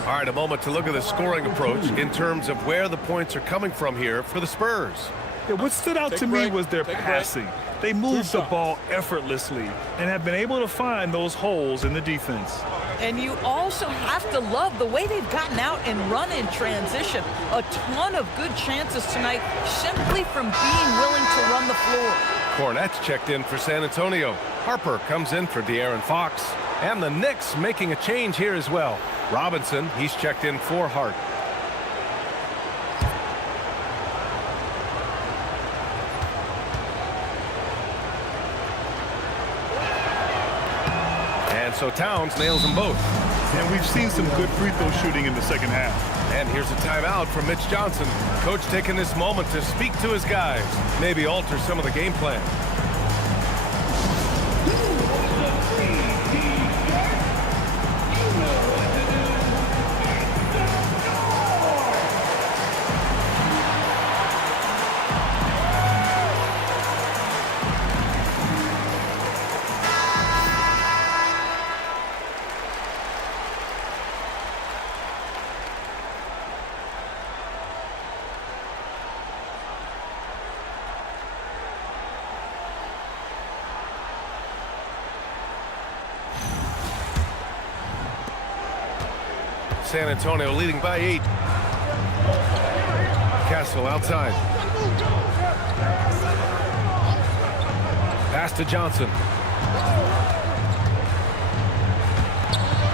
All right, a moment to look at the scoring approach in terms of where the points are coming from here for the Spurs. Yeah, what stood out to me was their passing. They moved the ball effortlessly and have been able to find those holes in the defense. And you also have to love the way they've gotten out and run in transition. A ton of good chances tonight simply from being willing to run the floor. Cornette's checked in for San Antonio. Harper comes in for De'Aaron Fox. And the Knicks making a change here as well. Robinson, he's checked in for Hart. And so Towns nails them both. And we've seen some good free throw shooting in the second half. And here's a timeout from Mitch Johnson. Coach taking this moment to speak to his guys. Maybe alter some of the game plan. San Antonio leading by 8. Castle outside. Pass to Johnson.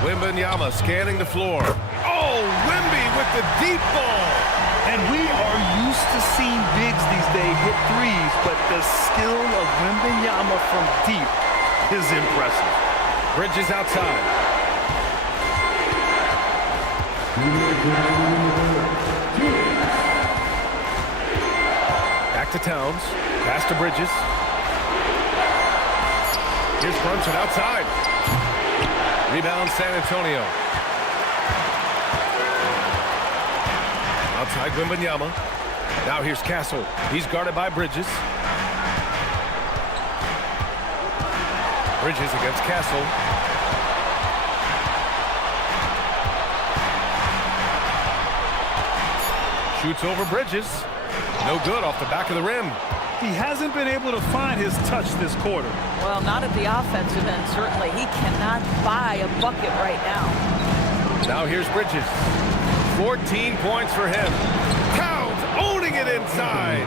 Wembanyama scanning the floor. Oh, Wemby with the deep ball. And we are used to seeing bigs these days hit threes, but the skill of Wembanyama from deep is impressive. Bridges outside. Back to Towns. Pass to Bridges. Here's Brunson outside. Rebound San Antonio. Outside Wembanyama. Now here's Castle. He's guarded by Bridges. Bridges against Castle. Shoots over Bridges. No good off the back of the rim. He hasn't been able to find his touch this quarter. Well, not at the offensive end, certainly. He cannot buy a bucket right now. Now here's Bridges. 14 points for him. Towns owning it inside.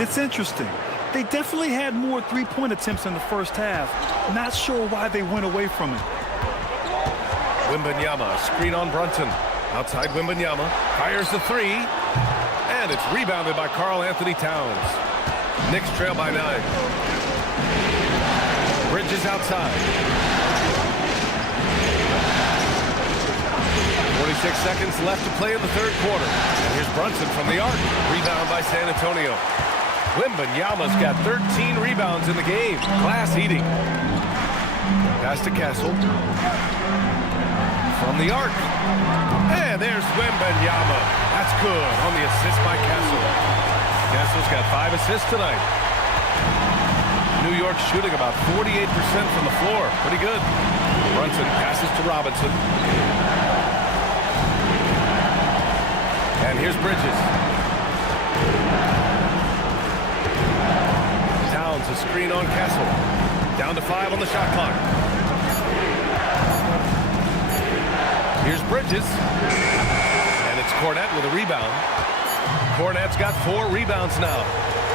It's interesting. They definitely had more three-point attempts in the first half. Not sure why they went away from it. Wembanyama, screen on Brunson. Outside Wembanyama, fires the three. And it's rebounded by Karl Anthony Towns. Knicks trail by 9. Bridges outside. 46 seconds left to play in the third quarter. And here's Brunson from the arc. Rebound by San Antonio. Wembanyama's got 13 rebounds in the game. Class eating. Pass to Castle. From the arc. And there's Wembanyama. That's good on the assist by Castle. Castle's got 5 assists tonight. New York shooting about 48% from the floor. Pretty good. Brunson passes to Robinson. And here's Bridges. Towns a screen on Castle. Down to 5 on the shot clock. Here's Bridges. And it's Cornette with a rebound. Cornette's got 4 rebounds now.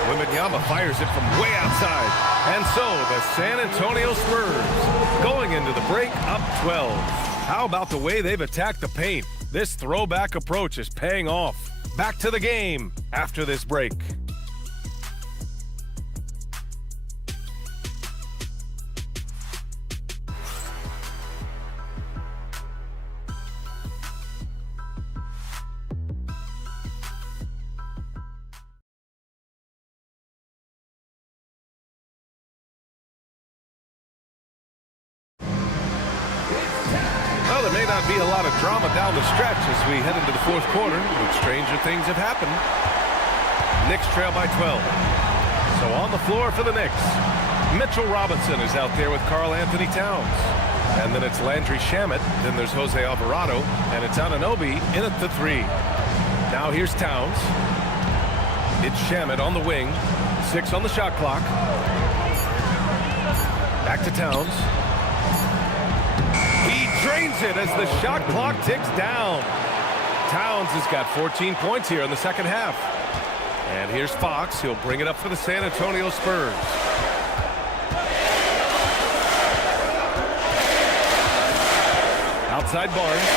Wembanyama fires it from way outside. And so the San Antonio Spurs going into the break up 12. How about the way they've attacked the paint? This throwback approach is paying off. Back to the game after this break. Well, there may not be a lot of drama down the stretch as we head into the fourth quarter, but stranger things have happened. Knicks trail by 12. So on the floor for the Knicks. Mitchell Robinson is out there with Karl Anthony Towns. And then it's Landry Shamet. Then there's Jose Alvarado. And it's Anunoby in at the 3. Now here's Towns. It's Shamet on the wing. 6 on the shot clock. Back to Towns. He drains it as the shot clock ticks down. Towns has got 14 points here in the second half. And here's Fox. He'll bring it up for the San Antonio Spurs. Outside Barnes.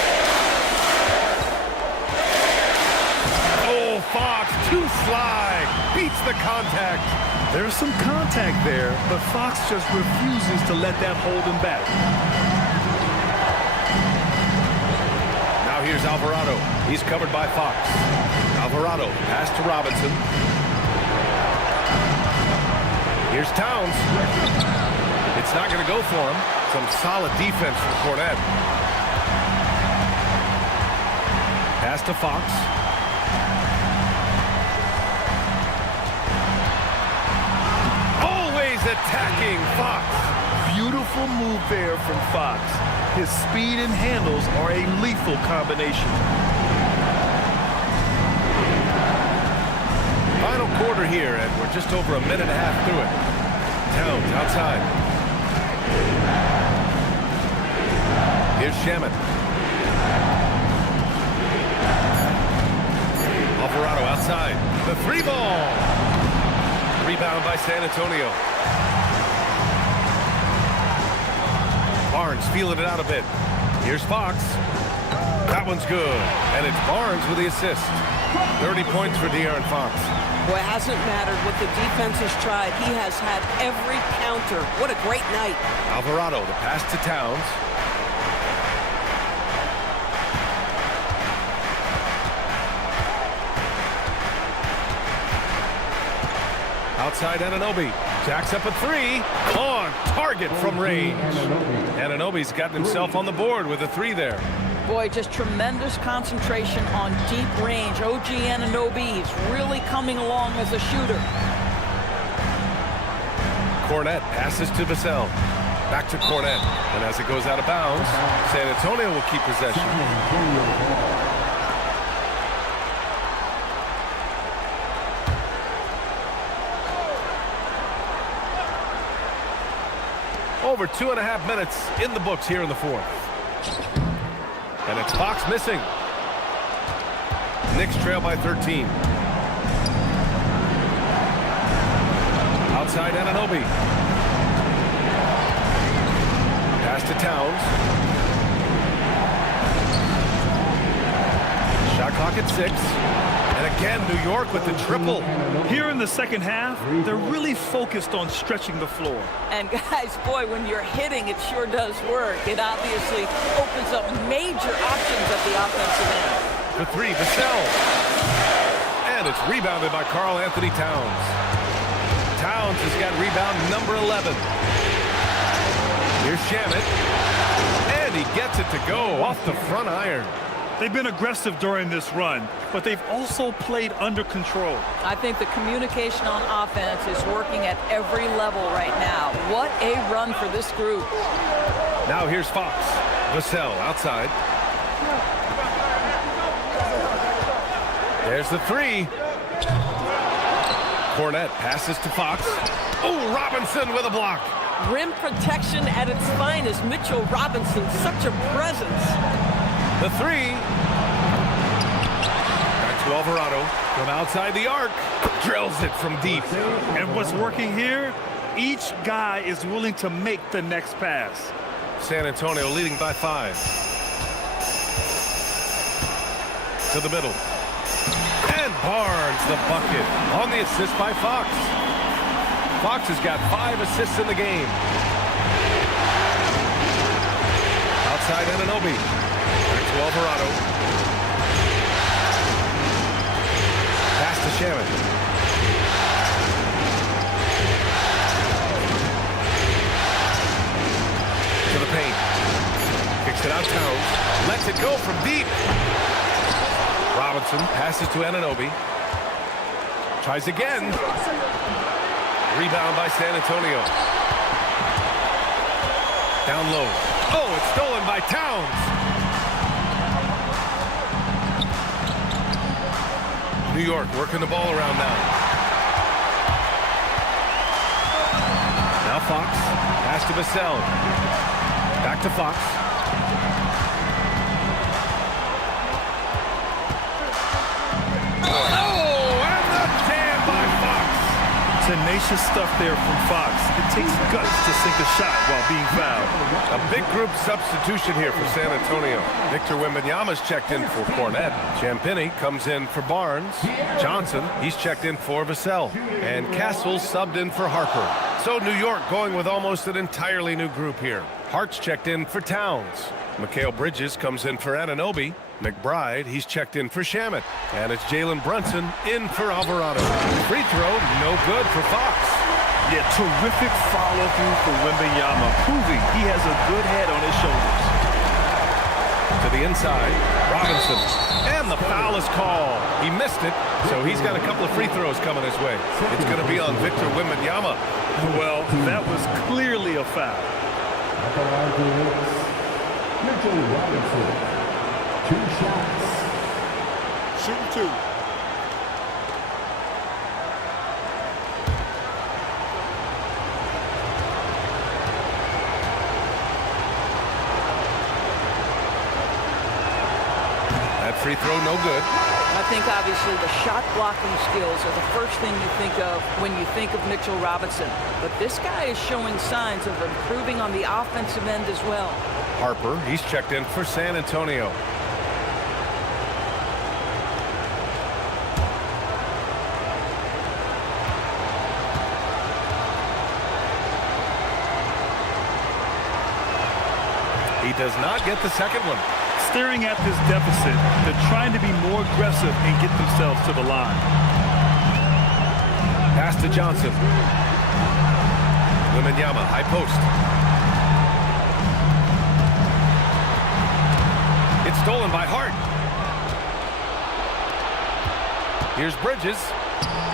Oh, Fox, 2 slide. Beats the contact. There's some contact there, but Fox just refuses to let that hold him back. Now here's Alvarado. He's covered by Fox. Alvarado, pass to Robinson. Here's Towns. It's not going to go for him. Some solid defense from Cornet. Pass to Fox. Always attacking Fox. Beautiful move there from Fox. His speed and handles are a lethal combination. Final quarter here, and we're just over a minute and a half through it. Towns outside. Here's Shamet. Alvarado outside. The 3 ball. Rebound by San Antonio. Barnes feeling it out a bit. Here's Fox. That one's good. And it's Barnes with the assist. 30 points for De'Aaron Fox. Boy, it hasn't mattered what the defense has tried. He has had every counter. What a great night. Alvarado, the pass to Towns. Outside Anunoby. Jacks up a 3. On target from range. Anunoby's gotten himself on the board with a 3 there. Boy, just tremendous concentration on deep range. OG Anunoby, he's really coming along as a shooter. Cornet passes to Vassell. Back to Cornet. And as it goes out of bounds, San Antonio will keep possession. Over 2.5 minutes in the books here in the fourth. And it's Fox missing. Knicks trail by 13. Outside Anunoby. Pass to Towns. Shot clock at 6. And again, New York with the triple. Here in the second half, they're really focused on stretching the floor. And guys, boy, when you're hitting, it sure does work. It obviously opens up major options at the offensive end. The 3, Vassell. And it's rebounded by Karl Anthony Towns. Towns has got rebound number 11. Here's Shamet. And he gets it to go off the front iron. They've been aggressive during this run, but they've also played under control. I think the communication on offense is working at every level right now. What a run for this group. Now here's Fox. Vassell outside. There's the 3. Cornet passes to Fox. Oh, Robinson with a block. Rim protection at its finest. Mitchell Robinson, such a presence. The 3. Back to Alvarado from outside the arc. Drills it from deep. And what's working here? Each guy is willing to make the next pass. San Antonio leading by 5. To the middle. And Barnes the bucket on the assist by Fox. Fox has got 5 assists in the game. Outside Anunoby. Back to Alvarado. Pass to Shamet. To the paint. Kicks it out Towns. Lets it go from deep. Robinson passes to Anunoby. Tries again. Rebound by San Antonio. Down low. Oh, it's stolen by Towns. New York working the ball around now. Now Fox. Pass to Vassell. Back to Fox. Tenacious stuff there from Fox. It takes guts to sink a shot while being fouled. A big group substitution here for San Antonio. Victor Wembanyama's checked in for Cornette. Champagnie comes in for Barnes. Johnson, he's checked in for Vassell. And Castle's subbed in for Harper. So New York going with almost an entirely new group here. Hart's checked in for Towns. Mikal Bridges comes in for Anunoby. McBride, he's checked in for Shamet. And it's Jalen Brunson in for Alvarado. Free throw, no good for Fox. Yeah, terrific follow-through for Wembanyama, proving he has a good head on his shoulders. To the inside, Robinson. And the foul is called. He missed it, so he's got a couple of free throws coming his way. It's going to be on Victor Wembanyama. Well, that was clearly a foul. Mitchell Robinson. 2 shots. Shooting 2. That free throw, no good. I think obviously the shot blocking skills are the first thing you think of when you think of Mitchell Robinson. But this guy is showing signs of improving on the offensive end as well. Harper, he's checked in for San Antonio. He does not get the second one. Staring at this deficit, they're trying to be more aggressive and get themselves to the line. Pass to Johnson. Wembanyama, high post. It's stolen by Hart. Here's Bridges.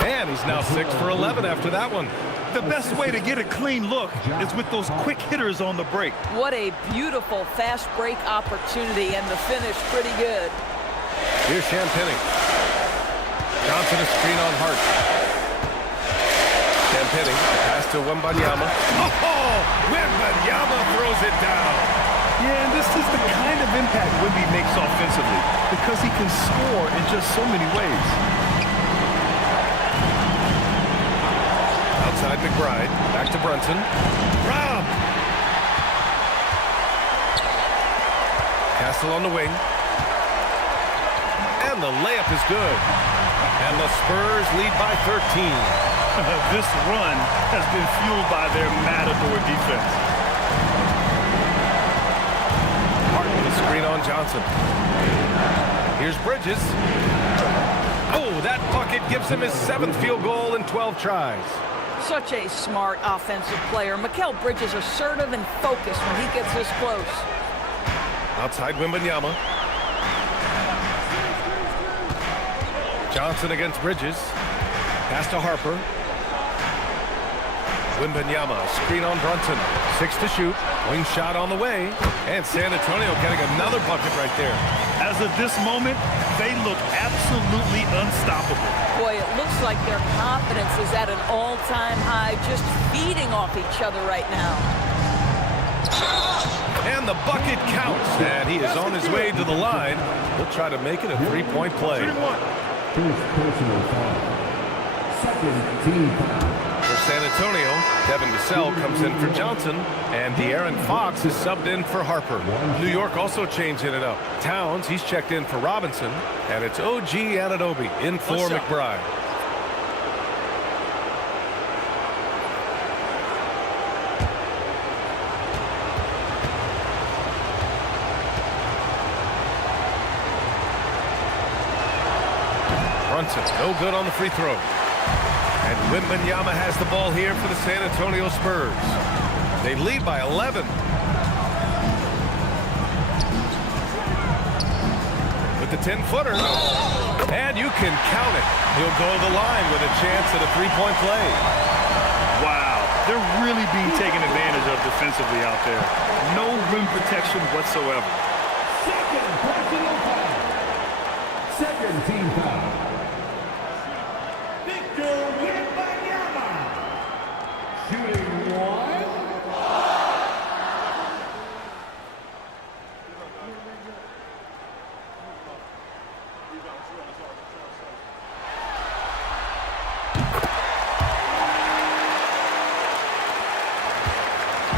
And he's now 6 for 11 after that one. The best way to get a clean look is with those quick hitters on the break. What a beautiful fast break opportunity, and the finish pretty good. Here's Champagnie. Johnson a screen on Hart. Champagnie, pass to Wembanyama. Oh, Wembanyama throws it down. Yeah, and this is the kind of impact Wemby makes offensively because he can score in just so many ways. Outside McBride, back to Brunson. Rob! Castle on the wing. And the layup is good. And the Spurs lead by 13. This run has been fueled by their matador defense. Hart with a screen on Johnson. Here's Bridges. Oh, that bucket gives him his 7th field goal in 12 tries. Such a smart offensive player. Mikal Bridges assertive and focused when he gets this close. Outside Wembanyama. Johnson against Bridges. Pass to Harper. Wembanyama, screen on Brunson. 6 to shoot. Wing shot on the way. And San Antonio getting another bucket right there. As of this moment, they look absolutely unstoppable. Boy, it looks like their confidence is at an all-time high, just feeding off each other right now. And the bucket counts. And he is on his way to the line. He'll try to make it a 3-point play. First personal foul. Second team foul. For San Antonio, Devin Vassell comes in for Johnson, and De'Aaron Fox is subbed in for Harper. New York also changing it up. Towns, he's checked in for Robinson, and it's OG Anunoby in for McBride. Brunson, no good on the free throw. And Wembanyama has the ball here for the San Antonio Spurs. They lead by 11. With the 10-footer. And you can count it. He'll go to the line with a chance at a 3-point play. Wow, they're really being taken advantage of defensively out there. No rim protection whatsoever. Second personal foul. Second team foul. Victor Wembanyama. Shooting one.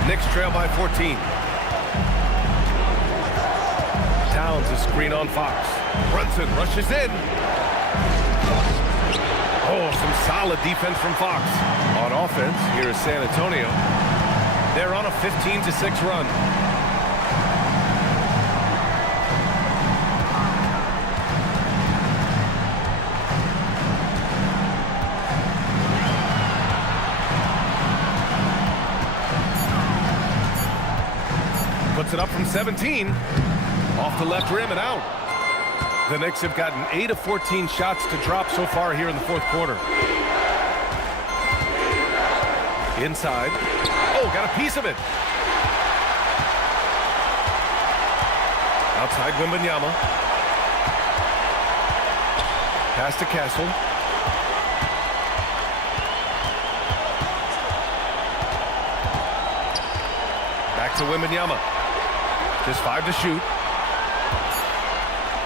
Knicks trail by 14. Towns a screen on Fox. Brunson rushes in. Oh, some solid defense from Fox. On offense, here is San Antonio. They're on a 15-6 run. Puts it up from 17. Off the left rim and out. The Knicks have gotten 8 of 14 shots to drop so far here in the fourth quarter. Inside. Oh, got a piece of it. Outside Wembanyama. Pass to Castle. Back to Wembanyama. Just 5 to shoot.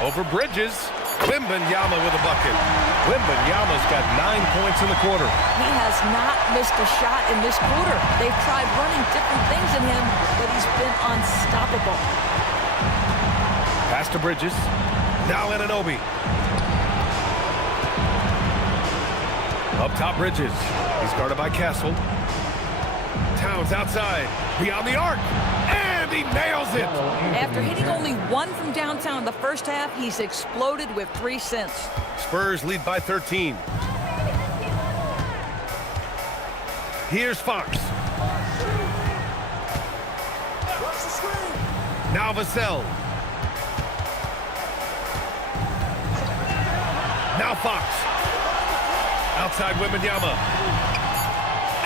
Over Bridges. Wembanyama with a bucket. Wembanyama's got 9 points in the quarter. He has not missed a shot in this quarter. They've tried running different things in him, but he's been unstoppable. Pass to Bridges. Now Anunoby. Up top Bridges. He's guarded by Castle. Towns outside. Beyond the arc. And he nails it. After hitting only 1 from downtown in the first half, he's exploded with 3 since. Spurs lead by 13. Here's Fox. Now Vassell. Now Fox. Outside Wembanyama.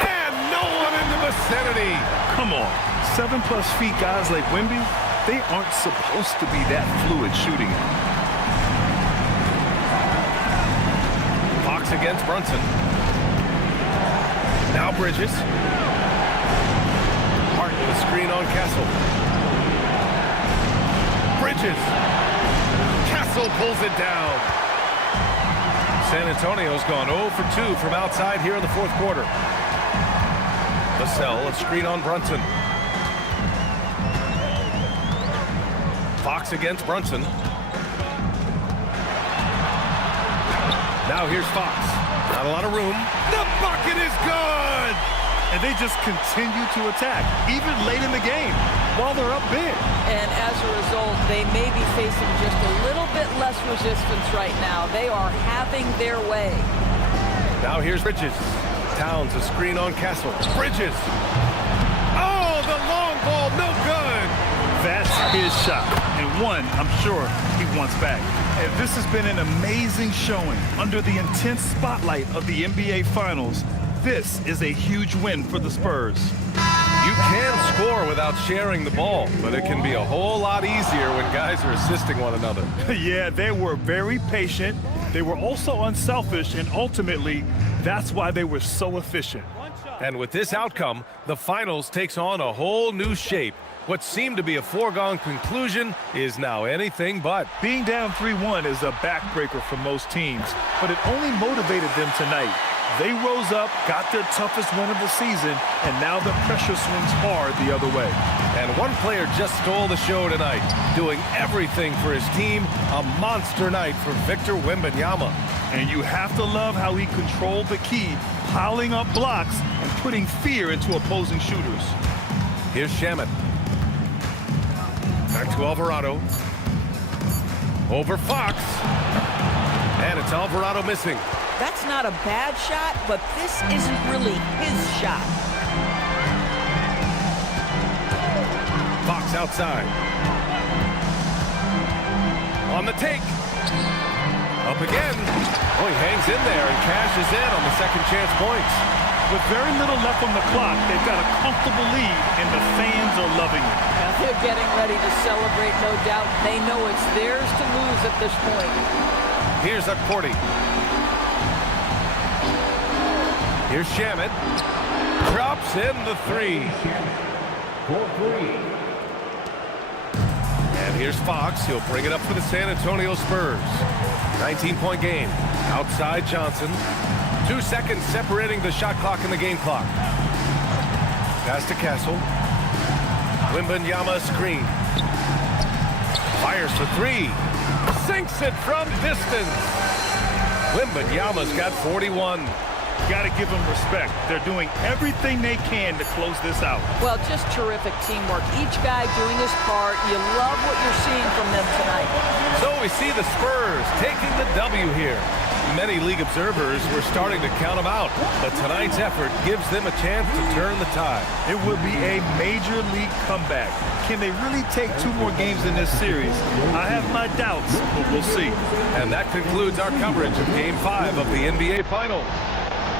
And no one in the vicinity. Come on. 7+ feet guys like Wemby, they aren't supposed to be that fluid shooting. Fox against Brunson. Now Bridges. Hart with a screen on Castle. Bridges. Castle pulls it down. San Antonio's gone 0 for 2 from outside here in the fourth quarter. Vassell, a screen on Brunson. Fox against Brunson. Now here's Fox. Not a lot of room. The bucket is good! And they just continue to attack, even late in the game, while they're up big. And as a result, they may be facing just a little bit less resistance right now. They are having their way. Now here's Bridges. Towns a screen on Castle. Bridges. Oh, the long ball, no good. That's his shot, and one I'm sure he wants back. And this has been an amazing showing under the intense spotlight of the NBA Finals. This is a huge win for the Spurs. You can score without sharing the ball, but it can be a whole lot easier when guys are assisting one another. Yeah, they were very patient. They were also unselfish, and ultimately, that's why they were so efficient. And with this outcome, the finals takes on a whole new shape. What seemed to be a foregone conclusion is now anything but. Being down 3-1 is a backbreaker for most teams, but it only motivated them tonight. They rose up, got their toughest win of the season, and now the pressure swings hard the other way. And one player just stole the show tonight, doing everything for his team. A monster night for Victor Wembanyama. And you have to love how he controlled the key, piling up blocks and putting fear into opposing shooters. Here's Shamet. Back to Alvarado. Over Fox. And it's Alvarado missing. That's not a bad shot, but this isn't really his shot. Fox outside. On the take. Up again. Oh, he hangs in there and cashes in on the second chance points. With very little left on the clock, they've got a comfortable lead, and the fans are loving it. Now they're getting ready to celebrate, no doubt. They know it's theirs to lose at this point. Here's Cordy. Here's Shamet. Drops in the three. And here's Fox. He'll bring it up for the San Antonio Spurs. 19-point game. Outside Johnson. 2 seconds separating the shot clock and the game clock. Pass to Castle. Wembanyama screen. Fires for three. Sinks it from distance. Wembanyama's got 41. Got to give them respect. They're doing everything they can to close this out. Well, just terrific teamwork. Each guy doing his part. You love what you're seeing from them tonight. So we see the Spurs taking the W here. Many league observers were starting to count them out, but tonight's effort gives them a chance to turn the tide. It will be a major league comeback. Can they really take 2 more games in this series? I have my doubts, but we'll see. And that concludes our coverage of Game 5 of the NBA Finals.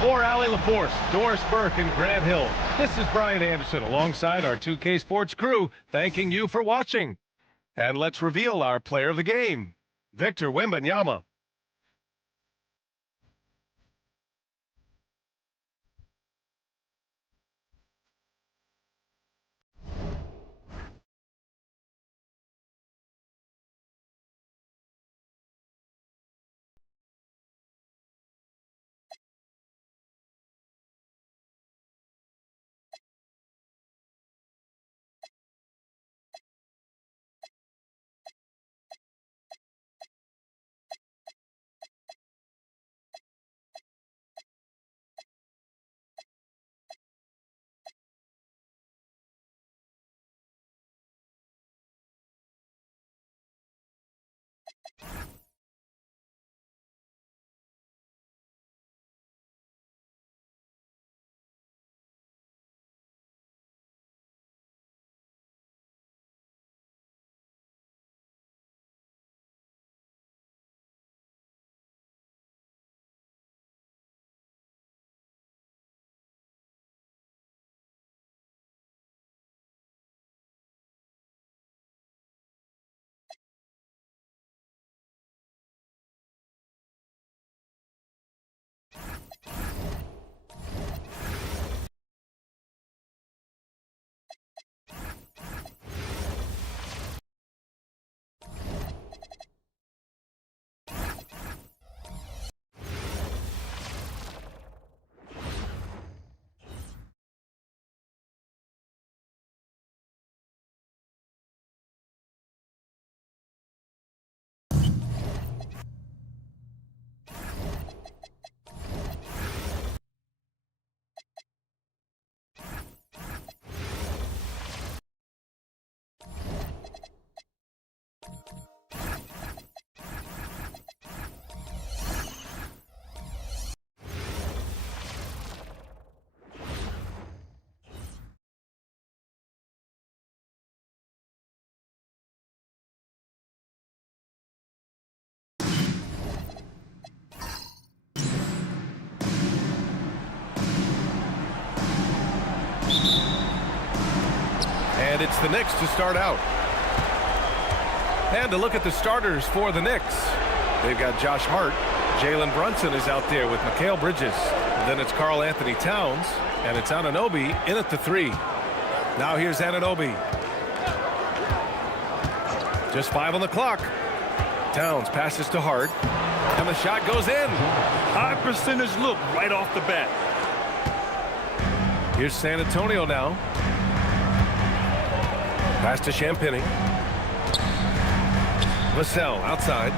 For Allie LaForce, Doris Burke, and Grant Hill, this is Brian Anderson alongside our 2K Sports crew, thanking you for watching. And let's reveal our player of the game, Victor Wembanyama. And it's the Knicks to start out. And to look at the starters for the Knicks. They've got Josh Hart. Jalen Brunson is out there with Mikal Bridges. Then it's Karl Anthony Towns. And it's Anunoby in at the 3. Now here's Anunoby. Just 5 on the clock. Towns passes to Hart. And the shot goes in. High percentage look right off the bat. Here's San Antonio now. Pass to Champagny. Vassell outside.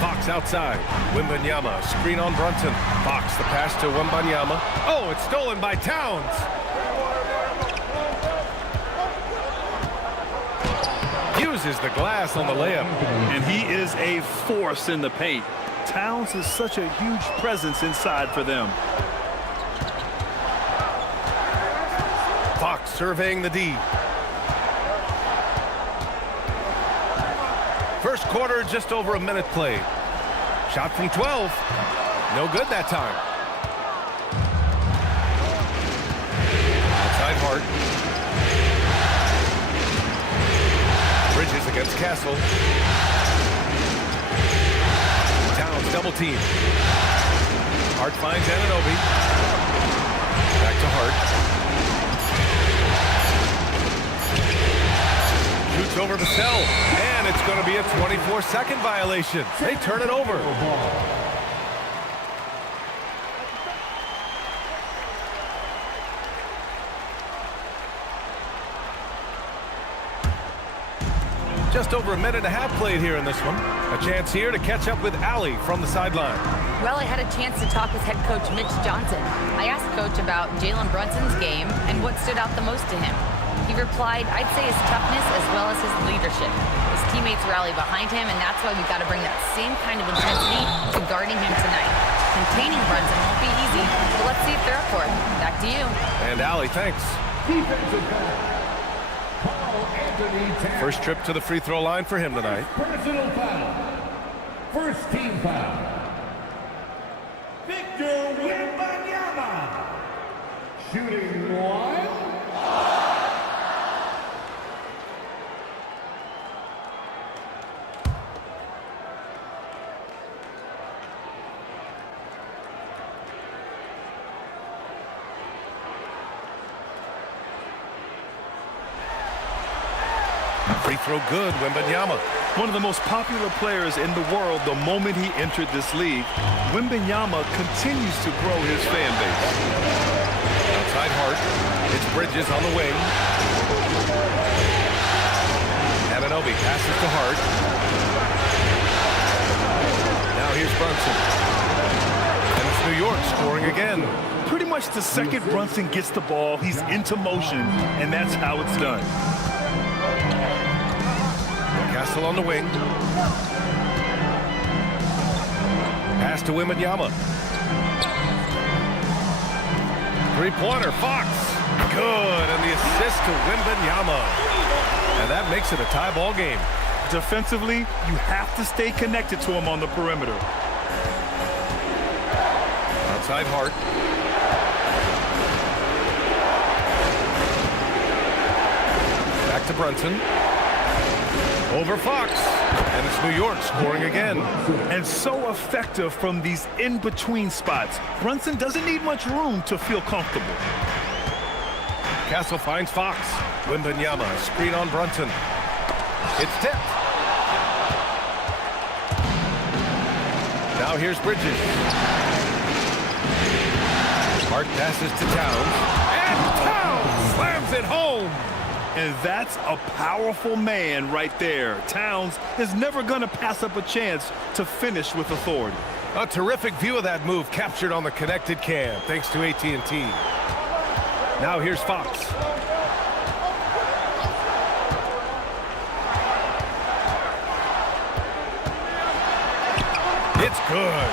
Fox outside. Wembanyama, screen on Brunson. Fox, the pass to Wembanyama. Oh, it's stolen by Towns. Uses the glass on the layup. And he is a force in the paint. Towns is such a huge presence inside for them. Fox surveying the D. First quarter, just over a minute played. Shot from 12. No good that time. Outside Hart. Bridges against Castle. Towns double team. Hart finds Anunoby. Back to Hart. Shoots over the cell. And it's going to be a 24-second violation. They turn it over. Just over a minute and a half played here in this one. A chance here to catch up with Allie from the sideline. Well, I had a chance to talk with head coach Mitch Johnson. I asked Coach about Jalen Brunson's game and what stood out the most to him. He replied, I'd say his toughness as well as his leadership. His teammates rally behind him, and that's why we've got to bring that same kind of intensity to guarding him tonight. Containing Brunson won't be easy, but let's see if they're up for it. Back to you. And Allie, thanks. Defensive foul. Carl Anthony Towns. First trip to the free throw line for him tonight. Personal foul. First team foul. Victor Wembanyama. Shooting one. Free throw good, Wembanyama. One of the most popular players in the world the moment he entered this league, Wembanyama continues to grow his fan base. Outside Hart. It's Bridges on the wing. Anunoby passes to Hart. Now here's Brunson. And it's New York scoring again. Pretty much the second Brunson gets the ball, he's into motion, and that's how it's done. Castle on the wing. Pass to Wembanyama. Three-pointer, Fox. Good, and the assist to Wembanyama. And that makes it a tie ball game. Defensively, you have to stay connected to him on the perimeter. Outside Hart. Back to Brunson. Over Fox. And it's New York scoring again. And so effective from these in-between spots. Brunson doesn't need much room to feel comfortable. Castle finds Fox. Wembanyama, screen on Brunson. It's tipped. Now here's Bridges. Hart passes to Towns. And Towns slams it home. And that's a powerful man right there. Towns is never going to pass up a chance to finish with authority. A terrific view of that move captured on the connected cam, thanks to AT&T. Now here's Fox. It's good.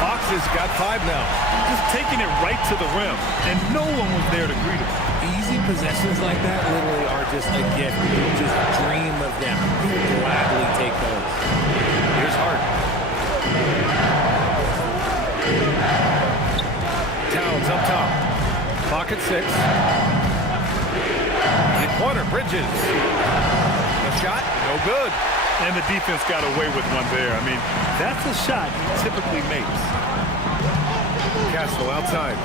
Fox has got 5 now. Just taking it right to the rim, and no one was there to greet him. Easy possessions like that literally are just a gift. You just dream of them. You gladly take those. Here's Hart. Towns up top. Clock at 6. Three-pointer, Bridges. The shot, no good. And the defense got away with one there. I mean, that's a shot he typically makes. Castle outside.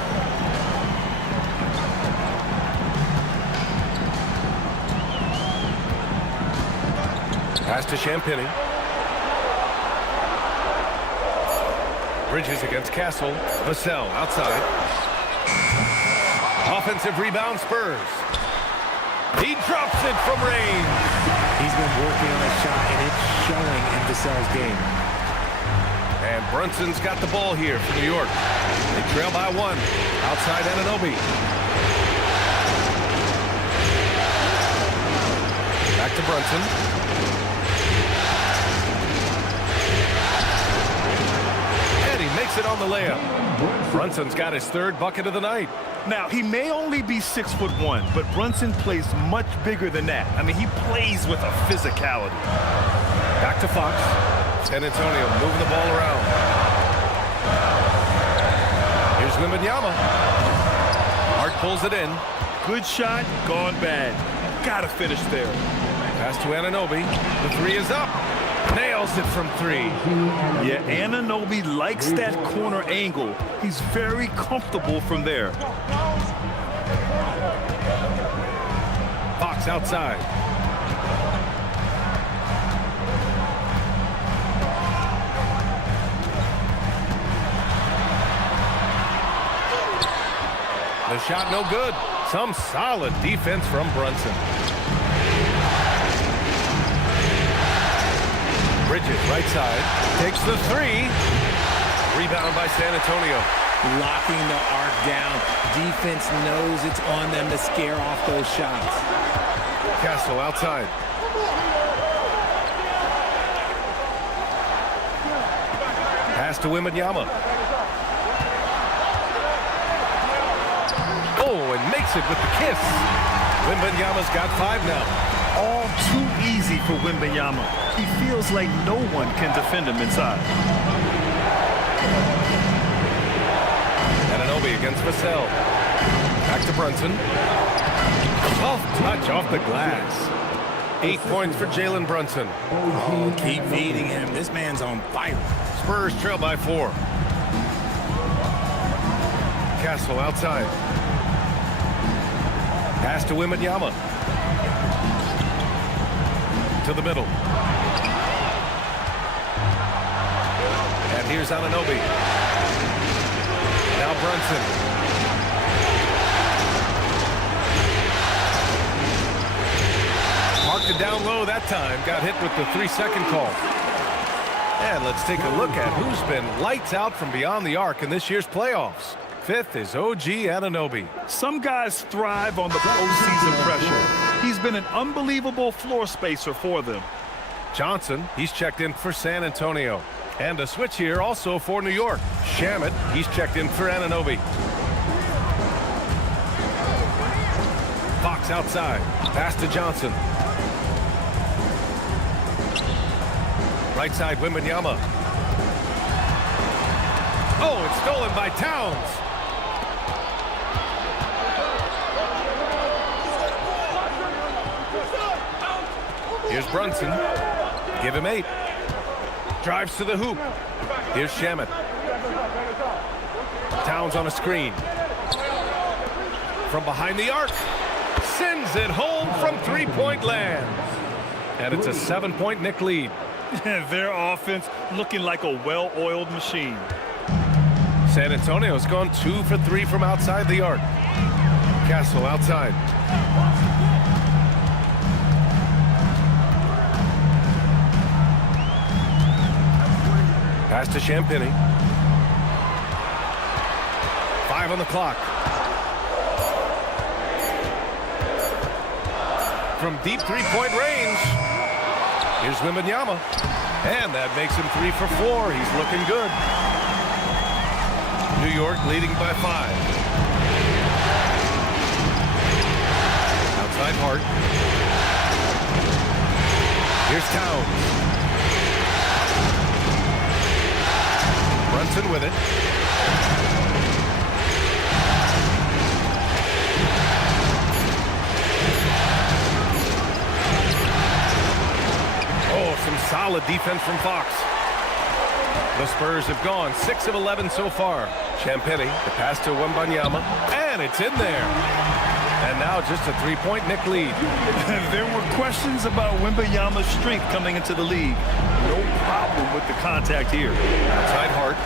Pass to Champagny. Bridges against Castle. Vassell outside. Offensive rebound, Spurs. He drops it from range. He's been working on a shot, and it's showing in Vassell's game. And Brunson's got the ball here for New York. They trail by 1. Outside Anunoby. Back to Brunson. And he makes it on the layup. Brunson's got his 3rd bucket of the night. Now, he may only be 6'1", but Brunson plays much bigger than that. I mean, he plays with a physicality. Back to Fox. San Antonio moving the ball around. Wembanyama. Hart pulls it in. Good shot, gone bad. Gotta finish there. Pass to Anunoby. The three is up. Nails it from three. Yeah, Anunoby likes that corner angle. He's very comfortable from there. Fox outside. The shot no good. Some solid defense from Brunson. Bridges, right side, takes the three. Rebound by San Antonio. Locking the arc down. Defense knows it's on them to scare off those shots. Castle outside. Pass to Wembanyama. Oh, and makes it with the kiss. Wembanyama's got 5 now. All too easy for Wembanyama. He feels like no one can defend him inside. Anunoby against Vassell. Back to Brunson. Soft touch off the glass. 8 points for Jalen Brunson. Oh, keep feeding him. This man's on fire. Spurs trail by 4. Castle outside. Pass to Wembanyama. To the middle. And here's Anunoby. Now Brunson. Marked it down low that time. Got hit with the 3-second call. And let's take a look at who's been lights out from beyond the arc in this year's playoffs. 5th is OG Anunoby. Some guys thrive on the postseason pressure. He's been an unbelievable floor spacer for them. Johnson, he's checked in for San Antonio. And a switch here also for New York. Shamet, he's checked in for Anunoby. Fox outside. Pass to Johnson. Right side, Wembanyama. Oh, it's stolen by Towns. Here's Brunson. Give him 8. Drives to the hoop. Here's Shamet. Towns on a screen. From behind the arc. Sends it home from 3-point land. And it's a 7-point Knick lead. Their offense looking like a well-oiled machine. San Antonio's gone 2 for 3 from outside the arc. Castle outside. Pass to Champagny. 5 on the clock. From deep 3-point range. Here's Wembanyama. And that makes him 3 for 4. He's looking good. New York leading by 5. Outside Hart. Here's Towns. Brunson with it. Oh, some solid defense from Fox. The Spurs have gone 6 of 11 so far. Champagny, the pass to Wembanyama, and it's in there. And now just a 3-point Knick lead. There were questions about Wembanyama's strength coming into the league. No problem with the contact here. Outside Hart.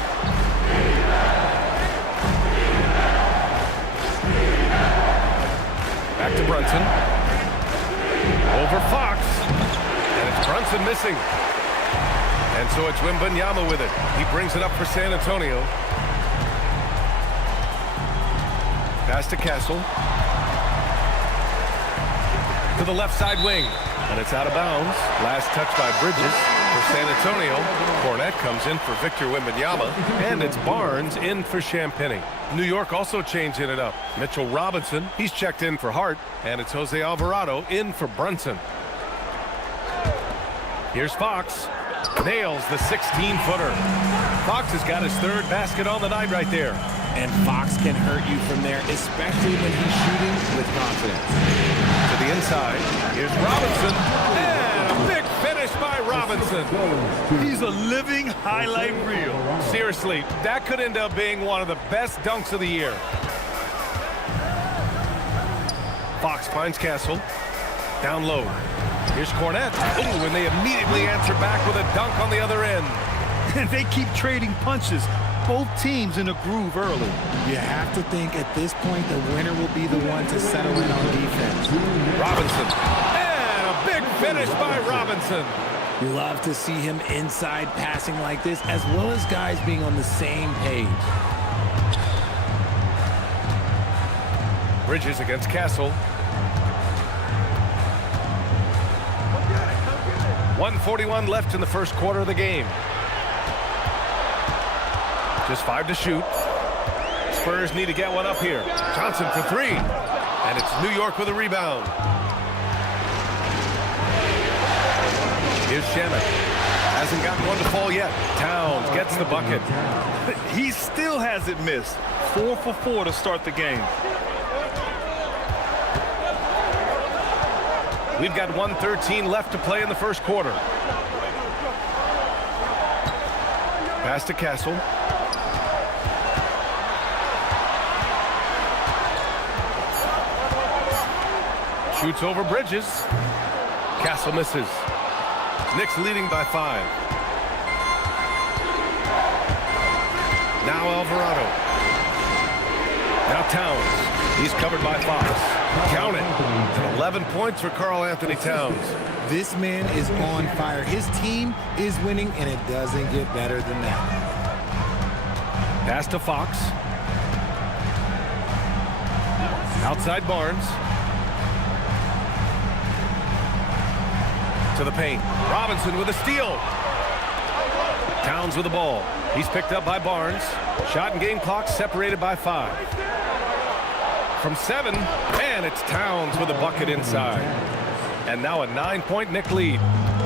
Back to Brunson. Over Fox. And it's Brunson missing. And so it's Wembanyama with it. He brings it up for San Antonio. Pass to Castle. To the left side wing. And it's out of bounds. Last touch by Bridges for San Antonio. Cornette comes in for Victor Wembanyama. And it's Barnes in for Champagny. New York also changing it up. Mitchell Robinson, he's checked in for Hart. And it's Jose Alvarado in for Brunson. Here's Fox. Nails the 16-footer. Fox has got his 3rd basket on the night right there. And Fox can hurt you from there, especially when he's shooting with confidence. To the inside. Here's Robinson. And a big finish by Robinson. He's a living highlight reel. Seriously, that could end up being one of the best dunks of the year. Fox finds Castle. Down low. Here's Cornette. Ooh, and they immediately answer back with a dunk on the other end. And they keep trading punches. Both teams in a groove early. You have to think at this point the winner will be the one to settle in on defense. Robinson. And a big finish by Robinson. You love to see him inside passing like this, as well as guys being on the same page. Bridges against Castle. 1:41 left in the first quarter of the game. Just 5 to shoot. Spurs need to get one up here. Johnson for 3. And it's New York with a rebound. Here's Shamet. Hasn't gotten one to fall yet. Towns gets the bucket. He still hasn't missed. 4 for 4 to start the game. We've got 1:13 left to play in the first quarter. Pass to Castle. Shoots over Bridges. Castle misses. Knicks leading by 5. Now Alvarado. Now Towns. He's covered by Fox. Count it. 11 points for Karl Anthony Towns. This man is on fire. His team is winning, and it doesn't get better than that. Pass to Fox. Outside Barnes. To the paint. Robinson with a steal. Towns with the ball. He's picked up by Barnes. Shot and game clock separated by 5. From 7, and it's Towns with a bucket inside. And now a 9-point Knick lead.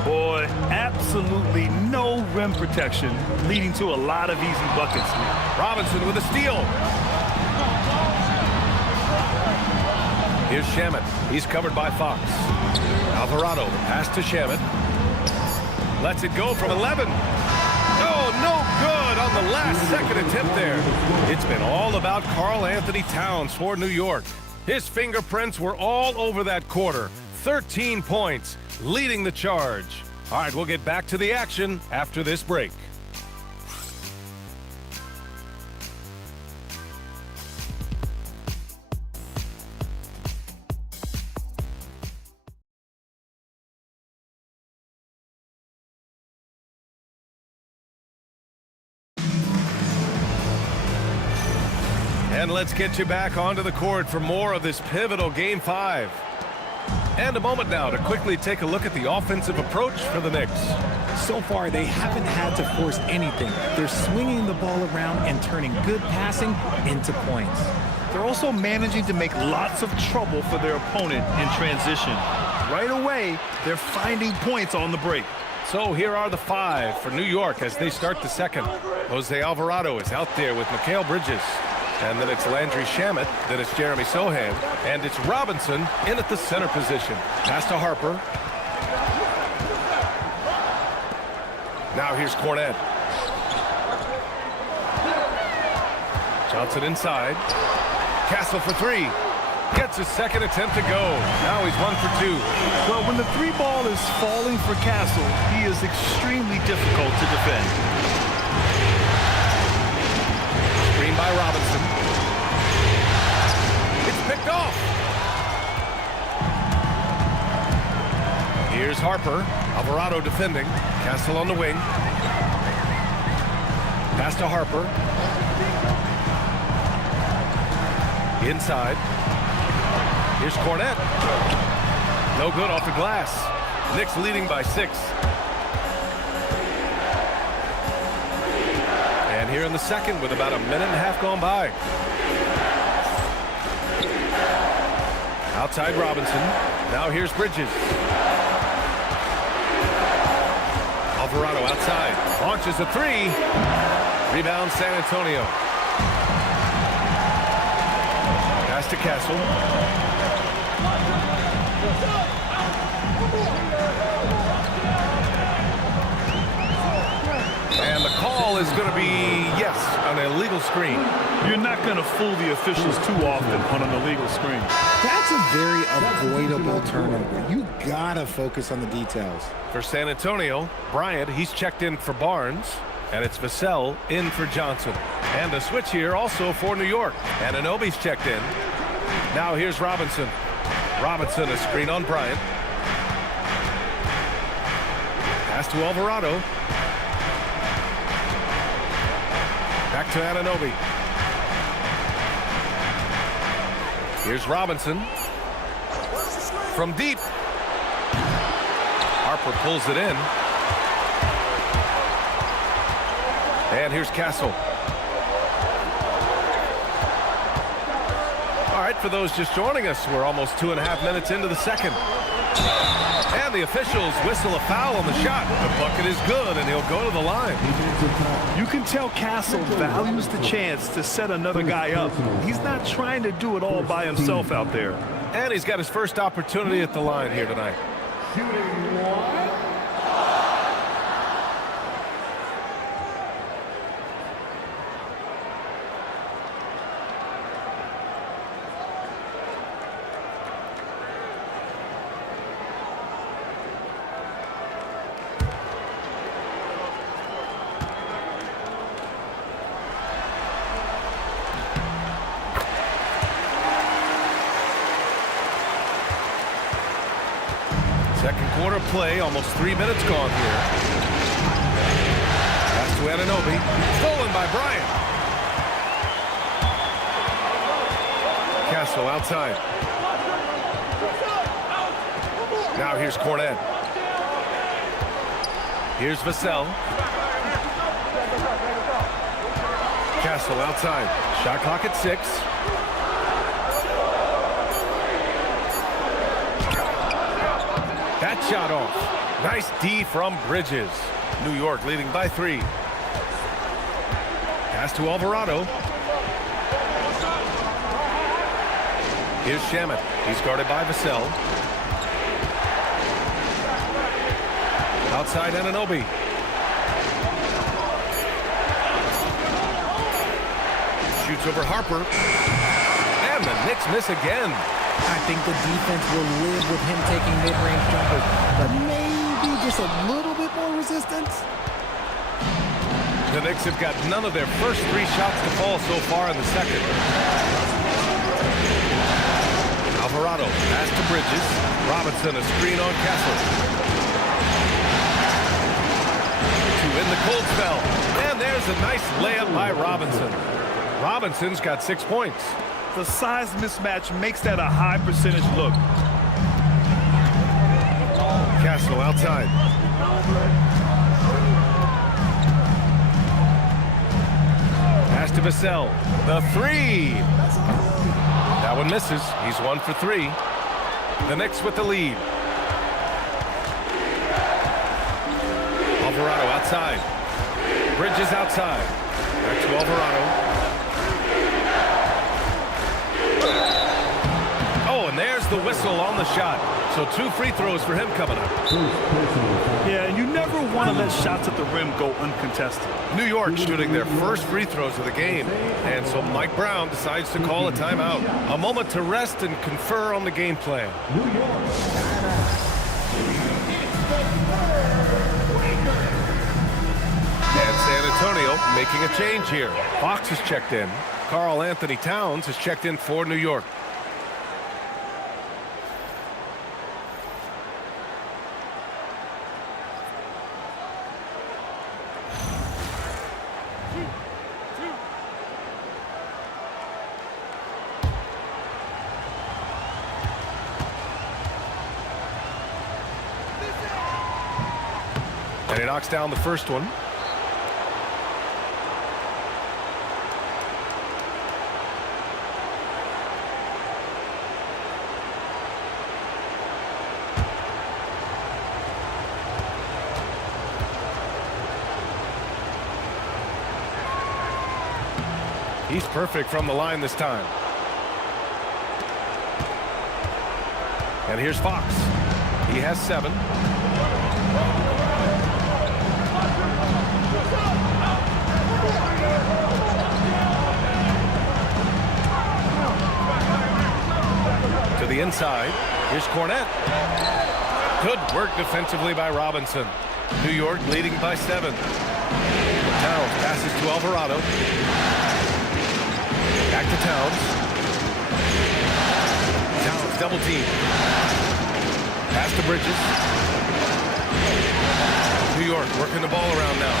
Boy, absolutely no rim protection, leading to a lot of easy buckets. Robinson with a steal. Here's Shamet. He's covered by Fox. Alvarado, pass to Shamet. Lets it go from 11. Oh, no good on the last-second attempt there. It's been all about Karl Anthony Towns for New York. His fingerprints were all over that quarter. 13 points, leading the charge. All right, we'll get back to the action after this break. And let's get you back onto the court for more of this pivotal Game 5. And a moment now to quickly take a look at the offensive approach for the Knicks. So far, they haven't had to force anything. They're swinging the ball around and turning good passing into points. They're also managing to make lots of trouble for their opponent in transition. Right away, they're finding points on the break. So here are the 5 for New York as they start the second. Jose Alvarado is out there with Mikal Bridges. And then it's Landry Shamet, then it's Jeremy Sohan, and it's Robinson in at the center position. Pass to Harper. Now here's Cornette. Johnson inside. Castle for 3. Gets his second attempt to go. Now he's 1 for 2. Well, when the 3 ball is falling for Castle, he is extremely difficult to defend. Screen by Robinson. It's picked off. Here's Harper. Alvarado defending. Castle on the wing. Pass to Harper. Inside. Here's Cornette. No good off the glass. Knicks leading by 6. And here in the second with about a minute and a half gone by. Outside Robinson. Now here's Bridges. Alvarado outside. Launches a 3. Rebound San Antonio. Pass to Castle. And the call is going to be, yes, an illegal screen. You're not going to fool the officials too often on an illegal screen. That's a very avoidable turnover. You gotta focus on the details. For San Antonio, Bryant, he's checked in for Barnes. And it's Vassell in for Johnson. And the switch here also for New York. And Anunoby's checked in. Now here's Robinson. Robinson, a screen on Bryant. Pass to Alvarado. Back to Anunoby. Here's Robinson. From deep. Harper pulls it in. And here's Castle. All right, for those just joining us, we're almost 2.5 minutes into the second. And the officials whistle a foul on the shot. The bucket is good, and he'll go to the line. You can tell Castle values the chance to set another guy up. He's not trying to do it all by himself out there. And he's got his first opportunity at the line here tonight. Second quarter play, almost 3 minutes gone here. Pass to Anunoby, stolen by Bryant. Castle outside. Now here's Cornet. Here's Vassell. Castle outside. Shot clock at 6. That shot off. Nice D from Bridges. New York leading by 3. Pass to Alvarado. Here's Shamet. He's guarded by Vassell. Outside Anunoby. Shoots over Harper. And the Knicks miss again. I think the defense will live with him taking mid-range jumpers, but maybe just a little bit more resistance. The Knicks have got none of their first 3 shots to fall so far in the second. Alvarado, pass to Bridges. Robinson, a screen on Castle. To win the cold spell. And there's a nice layup by Robinson. Robinson's got 6 points. The size mismatch makes that a high percentage look. Castle outside. Pass to Vassell. The 3. That one misses. He's 1 for 3. The Knicks with the lead. Alvarado outside. Bridges outside. Back to Alvarado. Oh, and there's the whistle on the shot. So 2 free throws for him coming up. Yeah, and you never want to let shots at the rim go uncontested. New York shooting their first free throws of the game. And so Mike Brown decides to call a timeout. A moment to rest and confer on the game plan. And San Antonio making a change here. Fox has checked in. Karl Anthony Towns has checked in for New York. And he knocks down the first one. He's perfect from the line this time. And here's Fox. He has 7. To the inside. Here's Cornette. Good work defensively by Robinson. New York leading by 7. Towns passes to Alvarado. Back to Towns. Towns double team. Pass to Bridges. New York working the ball around now.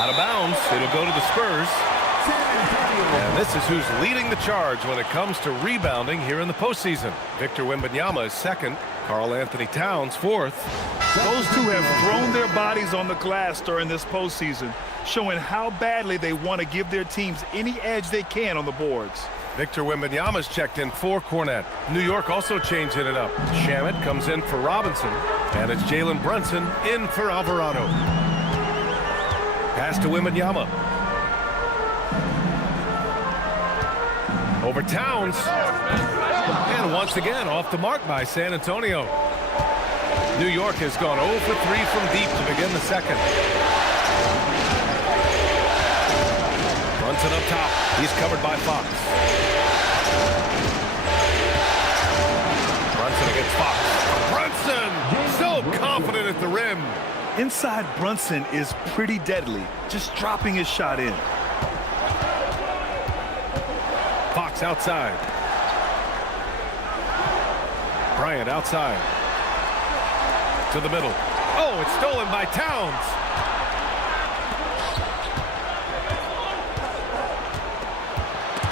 Out of bounds. It'll go to the Spurs. And this is who's leading the charge when it comes to rebounding here in the postseason. Victor Wembanyama is 2nd. Karl Anthony Towns 4th. Those two have thrown their bodies on the glass during this postseason, showing how badly they want to give their teams any edge they can on the boards. Victor Wembanyama's checked in for Cornette. New York also changing it up. Shamet comes in for Robinson, and it's Jalen Brunson in for Alvarado. Pass to Wembanyama. Over Towns. And once again, off the mark by San Antonio. New York has gone 0 for 3 from deep to begin the second. Brunson up top. He's covered by Fox. Brunson against Fox. Brunson! So confident at the rim. Inside Brunson is pretty deadly, just dropping his shot in. Fox outside. Bryant outside. To the middle. Oh, it's stolen by Towns.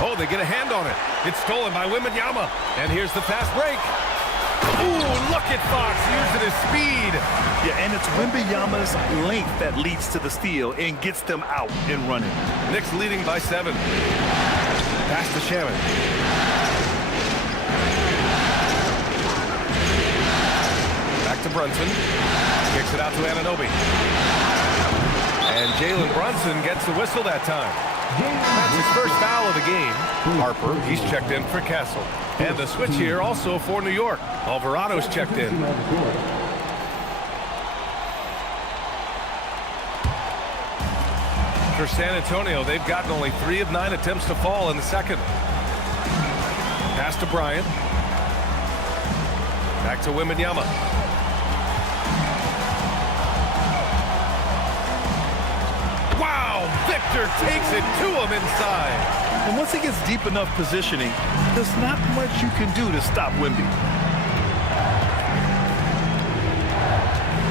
Oh, they get a hand on it. It's stolen by Wembanyama. And here's the fast break. Ooh, look at Fox using his speed. Yeah, and it's Wembanyama's length that leads to the steal and gets them out and running. Knicks leading by 7. Pass to Shamet. Back to Brunson. Kicks it out to Anunoby. And Jalen Brunson gets the whistle that time. That's his first foul of the game. Harper, he's checked in for Castle. And the switch here also for New York. Alvarado's checked in. For San Antonio, they've gotten only 3 of 9 attempts to fall in the second. Pass to Bryant. Back to Wembanyama. Wow! Victor takes it to him inside. And once he gets deep enough positioning, there's not much you can do to stop Wemby.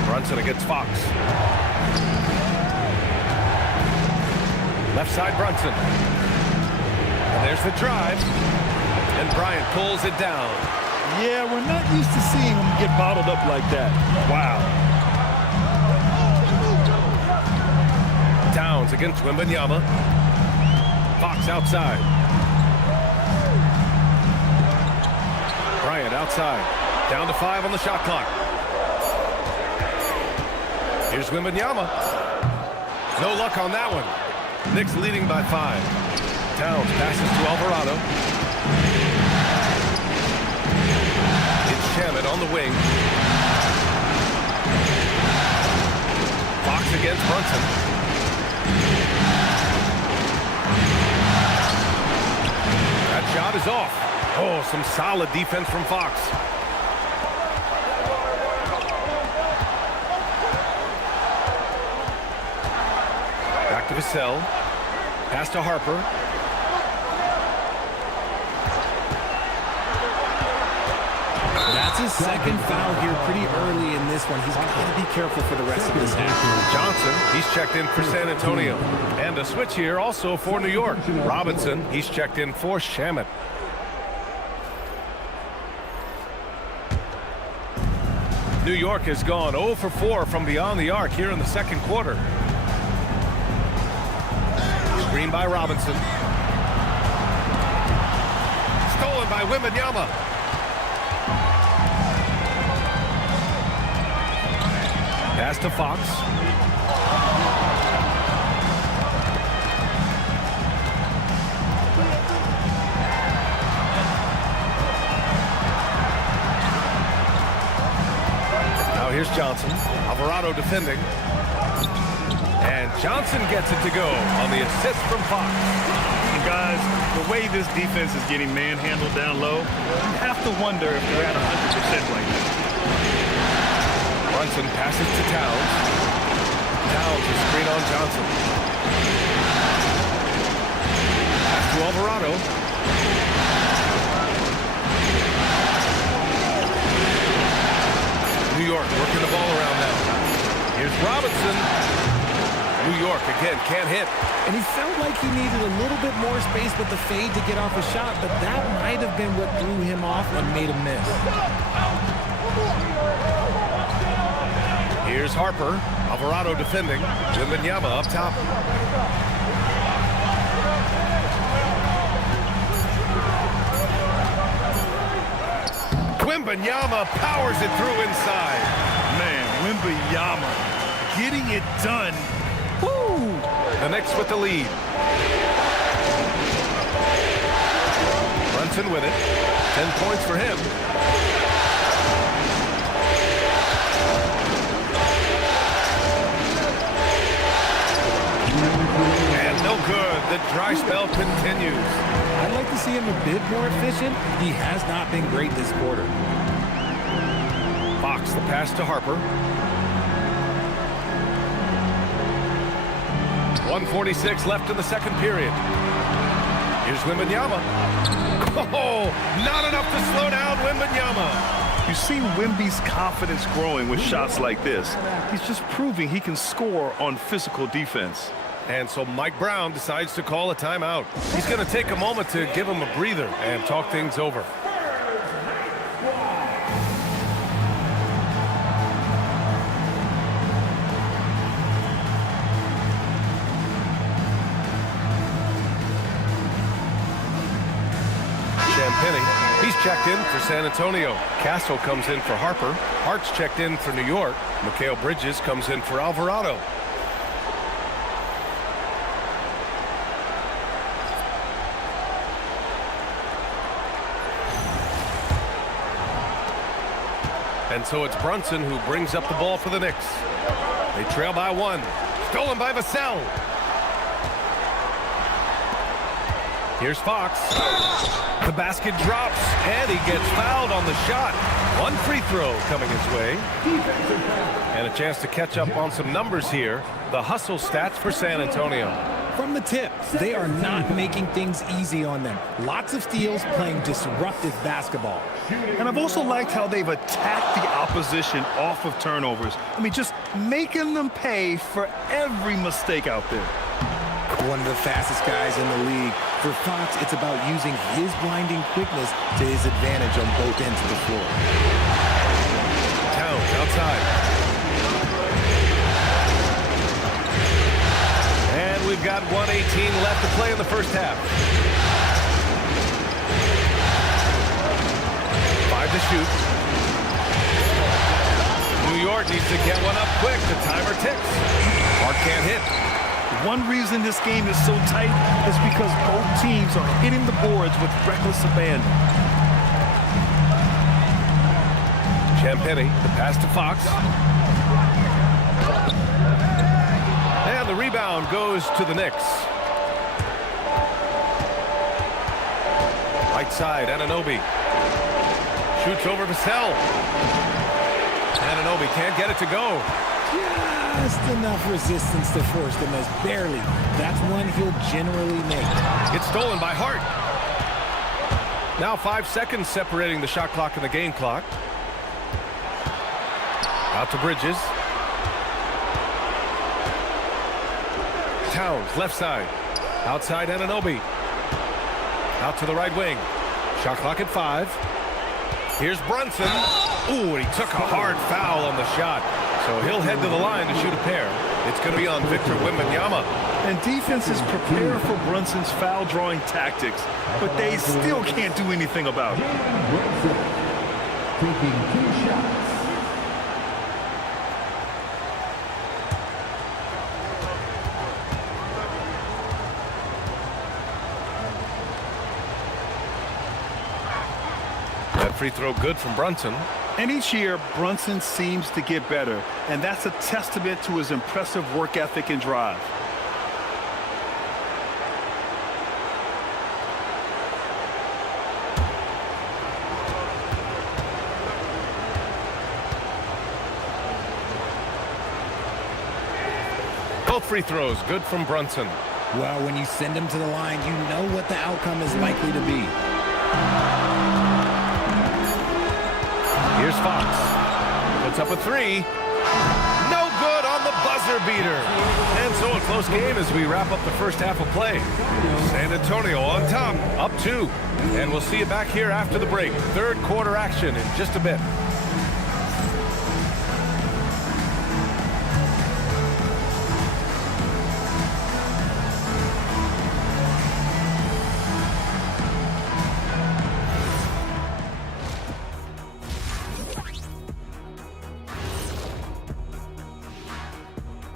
Brunson against Fox. Left side Brunson. And there's the drive. And Bryant pulls it down. Yeah, we're not used to seeing him get bottled up like that. Wow. Towns against Wembanyama. Fox outside. Bryant outside. Down to 5 on the shot clock. Here's Wembanyama. No luck on that one. Knicks leading by 5. Towns passes to Alvarado. It's Shamet on the wing. Fox against Brunson. That shot is off. Oh, some solid defense from Fox. Back to Vassell. Pass to Harper. That's his second foul here pretty early in this one. He's got to be careful for the rest of this half. Johnson, he's checked in for San Antonio. And a switch here also for New York. Robinson, he's checked in for Shamet. New York has gone 0 for 4 from beyond the arc here in the second quarter. Screen by Robinson. Stolen by Wembanyama. Pass to Fox. Here's Johnson. Alvarado defending. And Johnson gets it to go on the assist from Fox. And guys, the way this defense is getting manhandled down low, you have to wonder if they're at 100% right now. Brunson passes to Towns. Towns is screen on Johnson. Pass to Alvarado. New York working the ball around now. Here's Robinson. New York again can't hit. And he felt like he needed a little bit more space with the fade to get off a shot, but that might have been what threw him off and made him miss. Here's Harper. Alvarado defending. Wembanyama up top. Wembanyama powers it through inside. Man, Wembanyama getting it done. Woo! The Knicks with the lead. Brunson with it. 10 points for him. And no good. The dry spell continues. I'd like to see him a bit more efficient. He has not been great this quarter. Fox, the pass to Harper. 1:46 left in the second period. Here's Wembanyama. Oh, not enough to slow down Wembanyama. You see Wemby's confidence growing with shots like this. He's just proving he can score on physical defense. And so Mike Brown decides to call a timeout. He's going to take a moment to give him a breather and talk things over. Champagny, he's checked in for San Antonio. Castle comes in for Harper. Hart's checked in for New York. Mikal Bridges comes in for Alvarado. And so it's Brunson who brings up the ball for the Knicks. They trail by 1. Stolen by Vassell. Here's Fox. The basket drops, and he gets fouled on the shot. One free throw coming his way. And a chance to catch up on some numbers here. The hustle stats for San Antonio. From the tip, they are not making things easy on them. Lots of steals, playing disruptive basketball. And I've also liked how they've attacked the opposition off of turnovers. I mean, just making them pay for every mistake out there. One of the fastest guys in the league. For Fox, it's about using his blinding quickness to his advantage on both ends of the floor. Towns outside. And we've got 1:18 left to play in the first half. 5 to shoot. New York needs to get one up quick. The timer ticks. Mark can't hit. One reason this game is so tight is because both teams are hitting the boards with reckless abandon. Champagny, the pass to Fox. And the rebound goes to the Knicks. Right side, Anunoby. Shoots over Vassell. Anunoby can't get it to go. Just enough resistance to force the miss. Barely. That's one he'll generally make. It's stolen by Hart. Now 5 seconds separating the shot clock and the game clock. Out to Bridges. Towns, left side. Outside Anunoby. Out to the right wing. Shot clock at 5. Here's Brunson. Ooh, and he took a hard foul on the shot. So he'll head to the line to shoot a pair. It's going to be on Victor Wembanyama. And defenses prepare for Brunson's foul-drawing tactics, but they still can't do anything about it. Taking 2 shots. That free throw good from Brunson. And each year, Brunson seems to get better, and that's a testament to his impressive work ethic and drive. Both free throws, good from Brunson. Well, when you send him to the line, you know what the outcome is likely to be. Here's Fox. Puts up a three. No good on the buzzer beater. And so a close game as we wrap up the first half of play. San Antonio on top, up 2. And we'll see you back here after the break. Third quarter action in just a bit.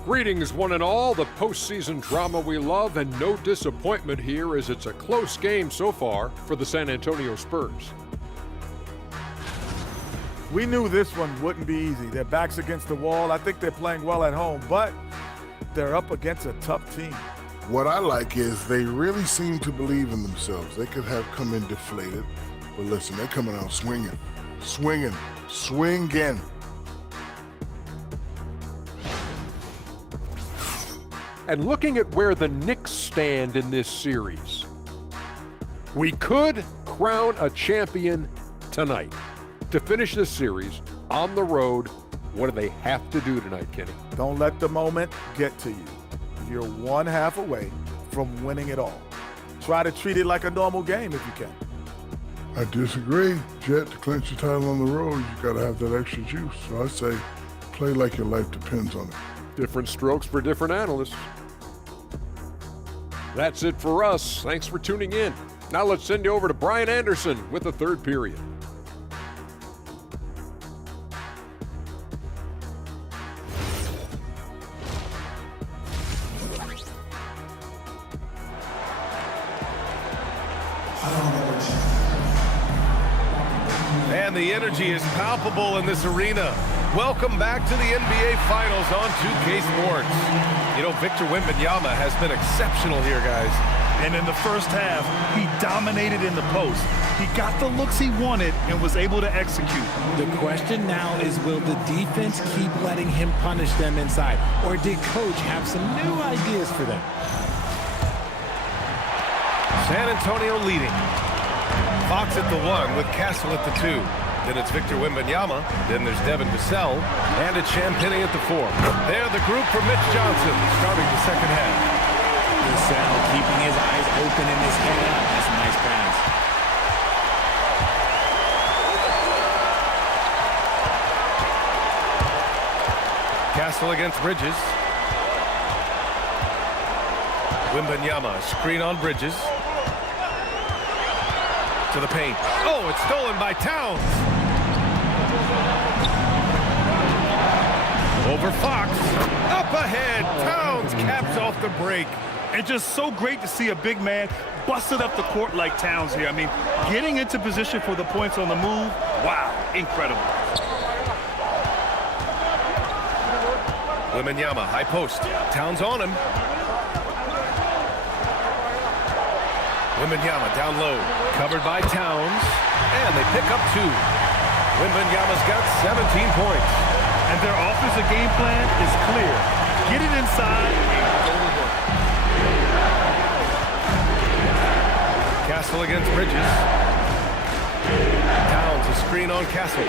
Greetings, one and all. The postseason drama we love, and no disappointment here as it's a close game so far for the San Antonio Spurs. We knew this one wouldn't be easy. Their backs against the wall. I think they're playing well at home, but they're up against a tough team. What I like is they really seem to believe in themselves. They could have come in deflated, but listen, they're coming out swinging, swinging, swinging. And looking at where the Knicks stand in this series, we could crown a champion tonight. To finish this series on the road, what do they have to do tonight, Kenny? Don't let the moment get to you. You're one half away from winning it all. Try to treat it like a normal game if you can. I disagree. Jet, to clinch your title on the road, you got to have that extra juice. So I say play like your life depends on it. Different strokes for different analysts. That's it for us. Thanks for tuning in. Now let's send you over to Brian Anderson with the third period. And the energy is palpable in this arena. Welcome back to the NBA Finals on 2K Sports. You know, Victor Wembanyama has been exceptional here, guys. And in the first half, he dominated in the post. He got the looks he wanted and was able to execute. The question now is, will the defense keep letting him punish them inside? Or did Coach have some new ideas for them? San Antonio leading. Fox at the 1 with Castle at the 2. Then it's Victor Wembanyama. Then there's Devin Vassell. And it's Champagnie at the 4. They're the group for Mitch Johnson starting the second half. Vassell keeping his eyes open and his head up. That's a nice pass. Castle against Bridges. Wembanyama, screen on Bridges. To the paint. Oh, it's stolen by Towns. Over Fox. Up ahead. Towns caps off the break. And just so great to see a big man busted up the court like Towns here. I mean, getting into position for the points on the move, wow, incredible. Wembanyama, high post. Towns on him. Wembanyama down low, covered by Towns, and they pick up 2. Wembanyama's got 17 points. And their offensive game plan is clear. Get it inside and go to work. Castle against Bridges. Towns, a screen on Castle.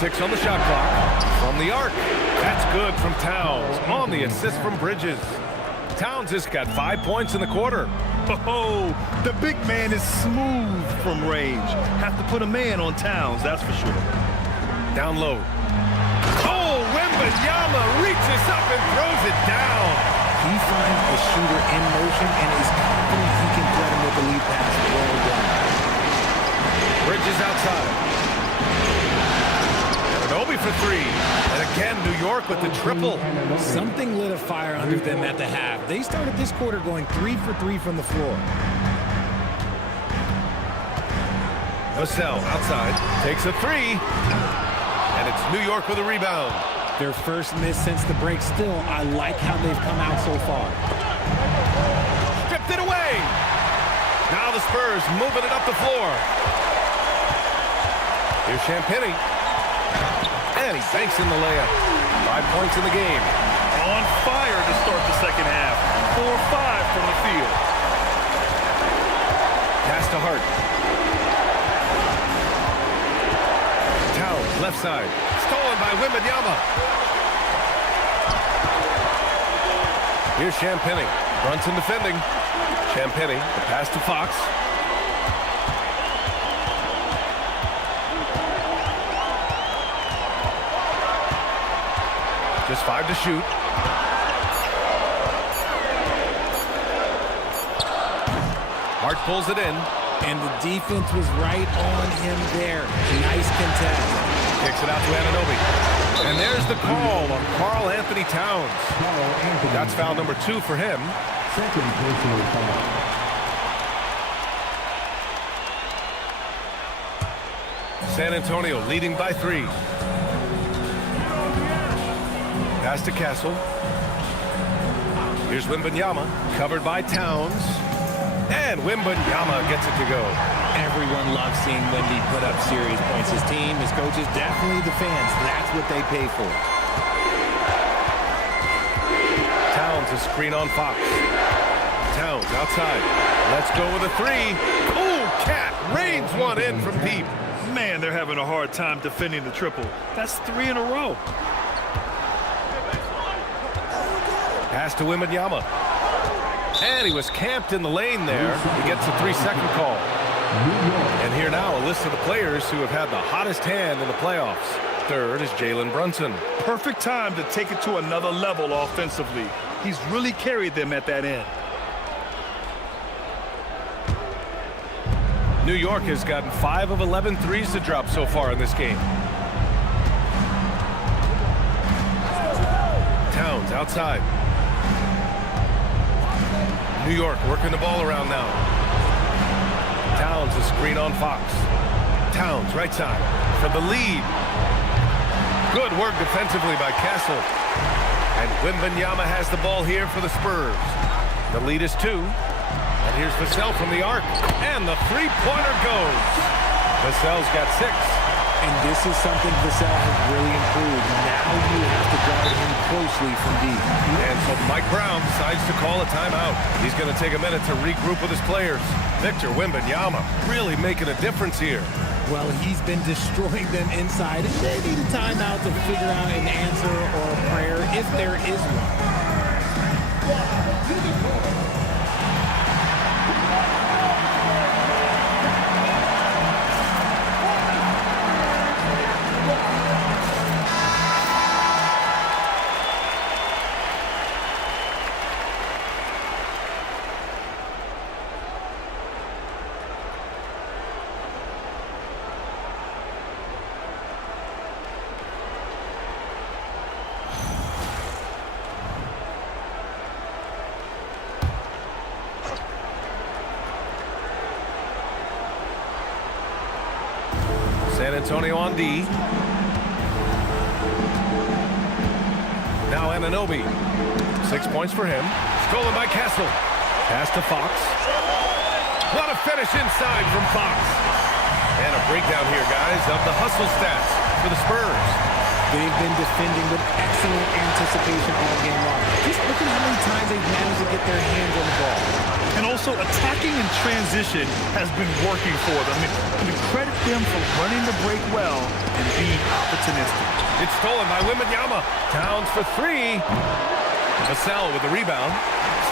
6 on the shot clock. From the arc. That's good from Towns. On the assist from Bridges. Towns has got 5 points in the quarter. Oh, the big man is smooth from range. Have to put a man on Towns, that's for sure. Down low. Oh, Wembanyama reaches up and throws it down. He finds a shooter in motion and is confident he can thread him with the lead pass. Well done. Bridges outside. Obi for 3. And again, New York with the triple. Something lit a fire under them at the half. They started this quarter going 3 for 3 from the floor. Vassell outside, takes a three, and it's New York with a rebound. Their first miss since the break. Still, I like how they've come out so far. Stripped it away. Now the Spurs moving it up the floor. Here's Champagnie. And he banks in the layup. 5 points in the game. On fire to start the second half. 4-5 from the field. Pass to Hart. Towns, left side. Stolen by Wembanyama. Here's Champagnie. Brunson defending. Champagnie, the pass to Fox. Just 5 to shoot. Hart pulls it in. And the defense was right on him there. Nice contest. Kicks it out to Anunoby. And there's the call on Karl Anthony Towns. That's foul number 2 for him. Second personal foul. San Antonio leading by 3. Pass to Castle. Here's Wembanyama, covered by Towns. And Wembanyama gets it to go. Everyone loves seeing Wemby put up serious points. His team, his coaches, definitely the fans. That's what they pay for. Towns a screen on Fox. Towns outside. Let's go with a 3. Ooh, Cat rains one in from deep. Man, they're having a hard time defending the triple. That's 3 in a row. Pass to Wembanyama. And he was camped in the lane there. He gets a 3-second call. And here now a list of the players who have had the hottest hand in the playoffs. Third is Jalen Brunson. Perfect time to take it to another level offensively. He's really carried them at that end. New York has gotten 5 of 11 threes to drop so far in this game. Towns outside. New York working the ball around now. Towns a screen on Fox. Towns right side for the lead. Good work defensively by Castle. And Wembanyama has the ball here for the Spurs. The lead is 2. And here's Vassell from the arc. And the three-pointer goes. Vassell's got 6. And this is something Vassell has really improved. Now you have to guard him closely from deep. And so Mike Brown decides to call a timeout. He's going to take a minute to regroup with his players. Victor Wembanyama really making a difference here. Well, he's been destroying them inside. And they need a timeout to figure out an answer or a prayer if there is one. San Antonio on D. Now Anunoby. 6 points for him. Stolen by Castle. Pass to Fox. What a finish inside from Fox. And a breakdown here, guys, of the hustle stats for the Spurs. They've been defending with excellent anticipation all game long. Just look at how many times they've managed to get their hands on the ball. And also attacking in transition has been working for them. And credit them for running the break well and being opportunistic. It's stolen by Wembanyama. Towns for 3. Vassell with the rebound.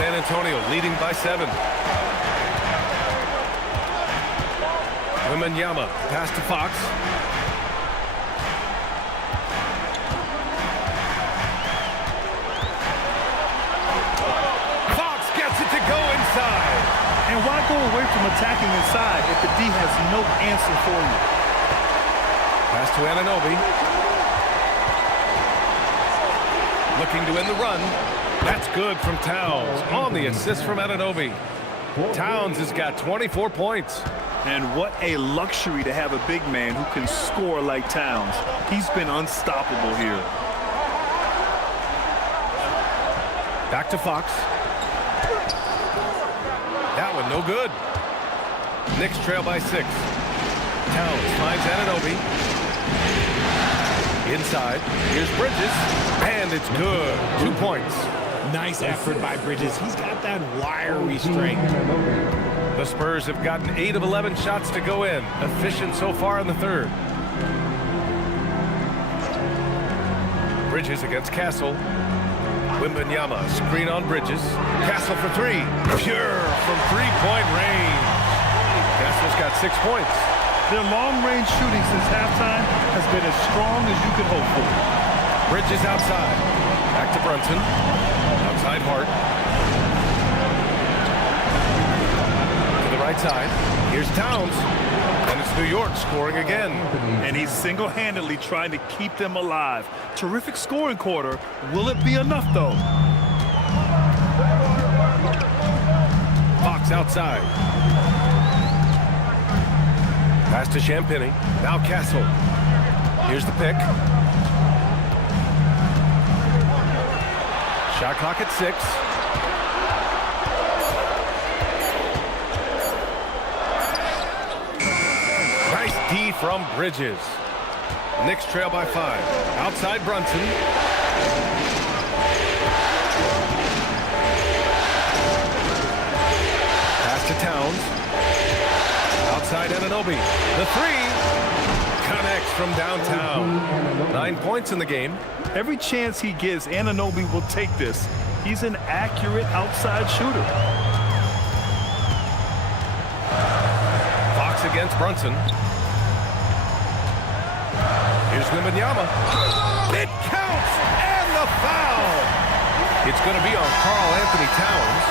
San Antonio leading by 7. Wembanyama pass to Fox. Fox gets it to go inside. And why go away from attacking inside if the D has no answer for you? Pass to Anunoby. Looking to end the run. That's good from Towns on the assist from Anunoby. Towns has got 24 points. And what a luxury to have a big man who can score like Towns. He's been unstoppable here. Back to Fox. That one no good. Knicks trail by 6. Towns finds Anunoby. Inside. Here's Bridges. And it's good. 2 points. Nice effort by Bridges. He's got that wiry strength. The Spurs have gotten 8 of 11 shots to go in. Efficient so far in the third. Bridges against Castle. Wembanyama, screen on Bridges. Castle for 3. Pure from three-point range. Castle's got 6 points. Their long-range shooting since halftime has been as strong as you could hope for. Bridges outside. Back to Brunson. Outside Hart. To the right side. Here's Towns. And it's New York scoring again. And he's single-handedly trying to keep them alive. Terrific scoring quarter. Will it be enough, though? Fox outside. Pass to Champagny. Now Castle. Here's the pick. Shot clock at 6. Nice D from Bridges. Knicks trail by 5. Outside Brunson. Pass to Towns. Outside Anunoby. The 3 connects from downtown. 9 points in the game. Every chance he gets, Anunoby will take this. He's an accurate outside shooter. Fox against Brunson. Here's Wembanyama. It counts! And the foul! It's going to be on Karl Anthony Towns.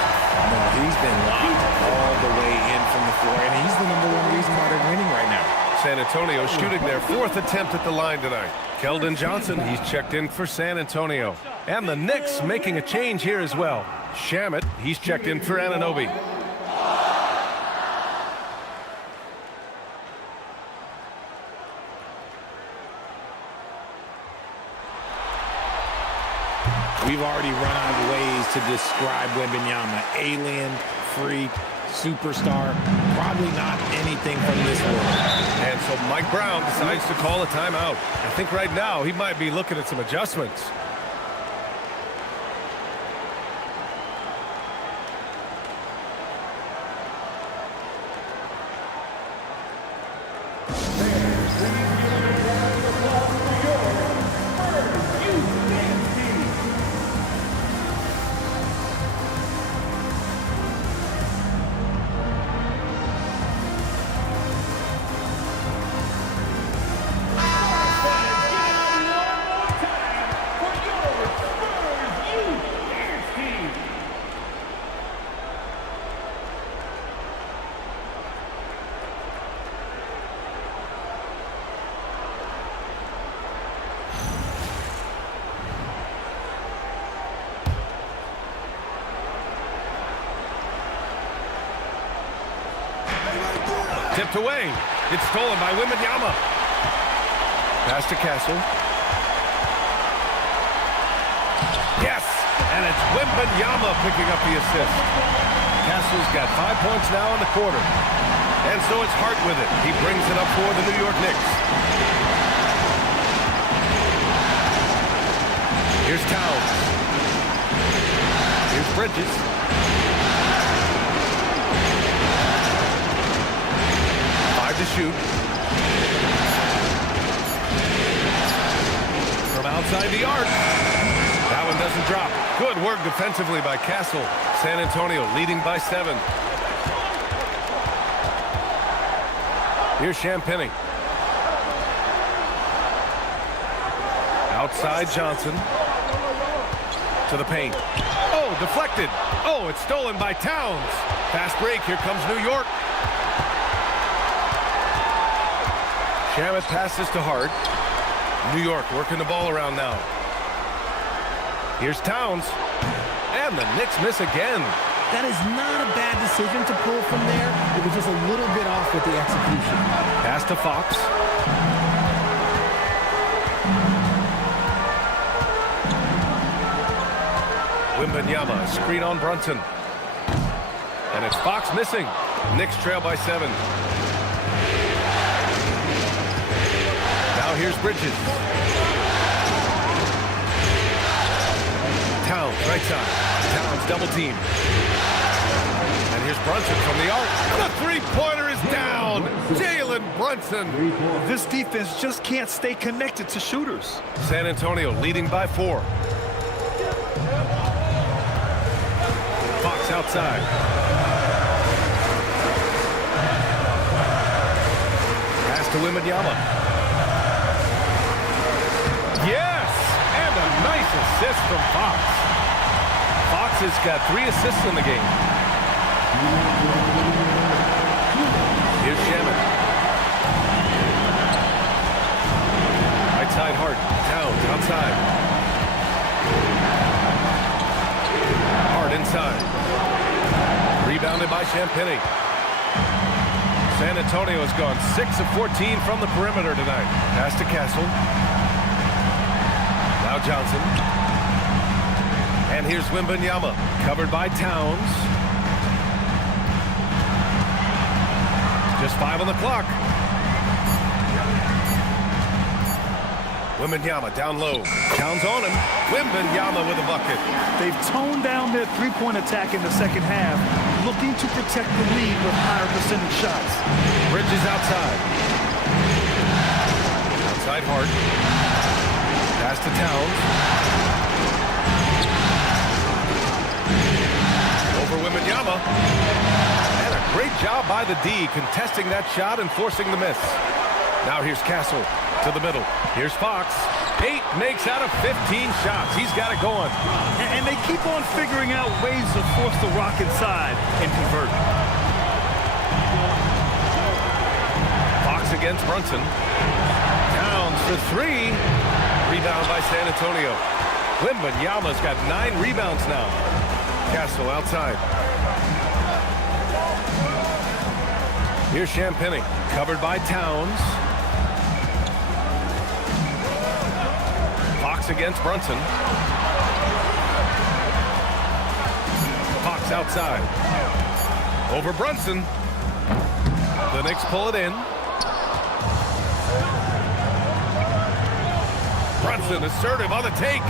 No, he's been locked all the way in from the floor, and he's the #1 reason why they're winning right now. San Antonio shooting their 4th attempt at the line tonight. Keldon Johnson, he's checked in for San Antonio. And the Knicks making a change here as well. Shamet, he's checked in for Anunoby. We've already run out of ways to describe Wembanyama. Alien, freak, superstar, probably not anything from this world. And so Mike Brown decides to call a timeout. I think right now he might be looking at some adjustments. Tipped away. It's stolen by Wembanyama. Pass to Castle. Yes! And it's Wembanyama picking up the assist. Castle's got 5 points now in the quarter. And so it's Hart with it. He brings it up for the New York Knicks. Here's Towns. Here's Bridges. To shoot. From outside the arc. That one doesn't drop. Good work defensively by Castle. San Antonio leading by 7. Here's Champagny. Outside Johnson. To the paint. Oh, deflected. Oh, it's stolen by Towns. Fast break. Here comes New York. Shamet passes to Hart. New York working the ball around now. Here's Towns. And the Knicks miss again. That is not a bad decision to pull from there. It was just a little bit off with the execution. Pass to Fox. Wembanyama, screen on Brunson. And it's Fox missing. Knicks trail by 7. Now here's Bridges. Towns, right side. Towns double team. And here's Brunson from the arc. The three-pointer is down. Jalen Brunson. This defense just can't stay connected to shooters. San Antonio leading by 4. Fox outside. Pass to Wembanyama. Yes! And a nice assist from Fox. Fox has got 3 assists in the game. Here's Shaman. Right side Hart. Towns outside. Hart inside. Rebounded by Champagnie. San Antonio has gone 6 of 14 from the perimeter tonight. Pass to Castle. Now Johnson. And here's Wembanyama. Covered by Towns. Just 5 on the clock. Wembanyama down low. Towns on him. Wembanyama with a bucket. They've toned down their three-point attack in the second half, looking to protect the lead with higher percentage shots. Bridges outside. Outside Hart. Pass to Towns. Over Wembanyama. And a great job by the D contesting that shot and forcing the miss. Now here's Castle to the middle. Here's Fox. 8 makes out of 15 shots. He's got it going. And they keep on figuring out ways to force the rock inside and convert. Fox against Brunson. Towns for 3. Rebound by San Antonio. Wembanyama's got 9 rebounds now. Castle outside. Here's Champagnie. Covered by Towns. Fox against Brunson. Fox outside. Over Brunson. The Knicks pull it in. Brunson assertive on the take.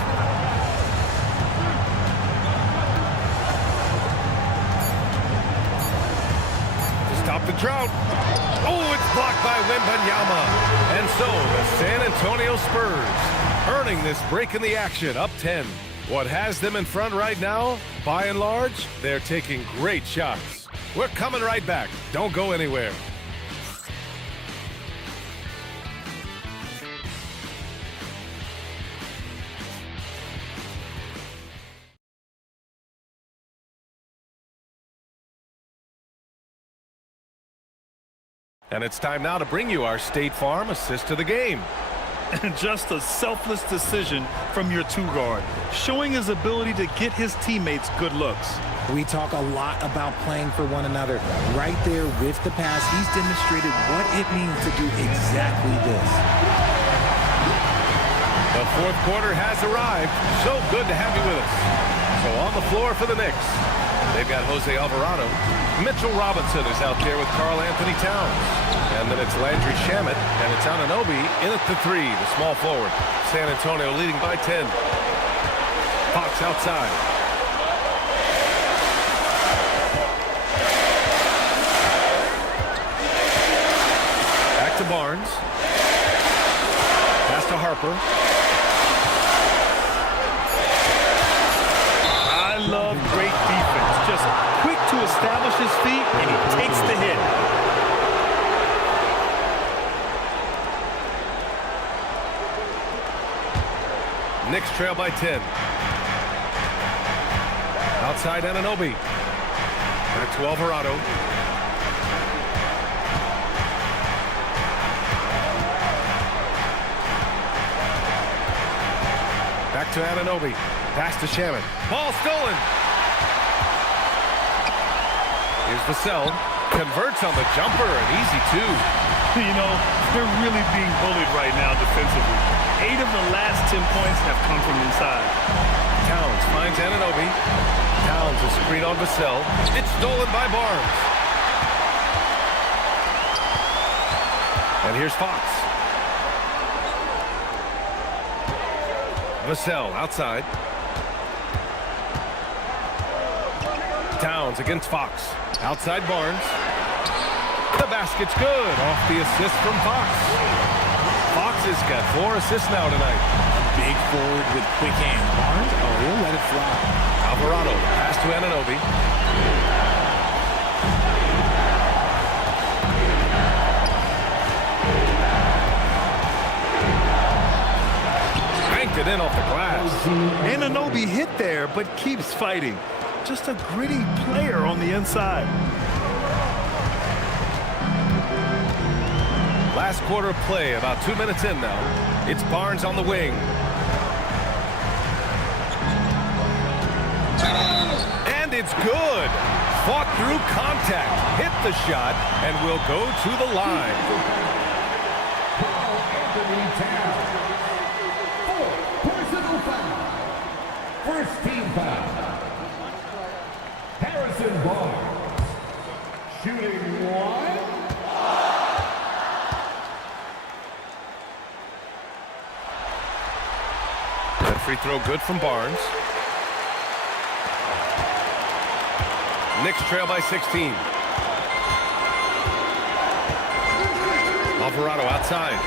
To stop the drought. Oh, it's blocked by Wembanyama. And so the San Antonio Spurs earning this break in the action, up 10. What has them in front right now? By and large, they're taking great shots. We're coming right back. Don't go anywhere. And it's time now to bring you our State Farm assist of the game. And just a selfless decision from your two-guard, showing his ability to get his teammates good looks. We talk a lot about playing for one another. Right there with the pass, he's demonstrated what it means to do exactly this. The fourth quarter has arrived. So good to have you with us. So on the floor for the Knicks, they've got Jose Alvarado. Mitchell Robinson is out there with Karl Anthony Towns. And then it's Landry Shamet, and it's Anunoby in at the 3, the small forward. San Antonio leading by 10. Fox outside. Back to Barnes. Pass to Harper. I love great defense. Just quick to establish his feet, and he takes the hit. Knicks trail by 10. Outside Anunoby. Back to Alvarado. Back to Anunoby. Pass to Shaman. Ball stolen. Here's Vassell. Converts on the jumper, an easy two. You know, they're really being bullied right now defensively. 8 of the last 10 points have come from inside. Towns finds Anunoby. Towns a screen on Vassell. It's stolen by Barnes. And here's Fox. Vassell outside. Towns against Fox. Outside Barnes. The basket's good. Off the assist from Fox. Fox has got 4 assists now tonight. Big forward with quick hands. Barnes, oh, he'll let it fly. Alvarado, pass to Anunoby. Banked it in off the glass. Anunoby hit there, but keeps fighting. Just a gritty player on the inside. Last quarter of play, about 2 minutes in now. It's Barnes on the wing. And it's good. Fought through contact, hit the shot, and will go to the line. Personal foul. First team foul. Harrison Barnes. Shooting 1. That free throw good from Barnes. Knicks trail by 16. Alvarado outside.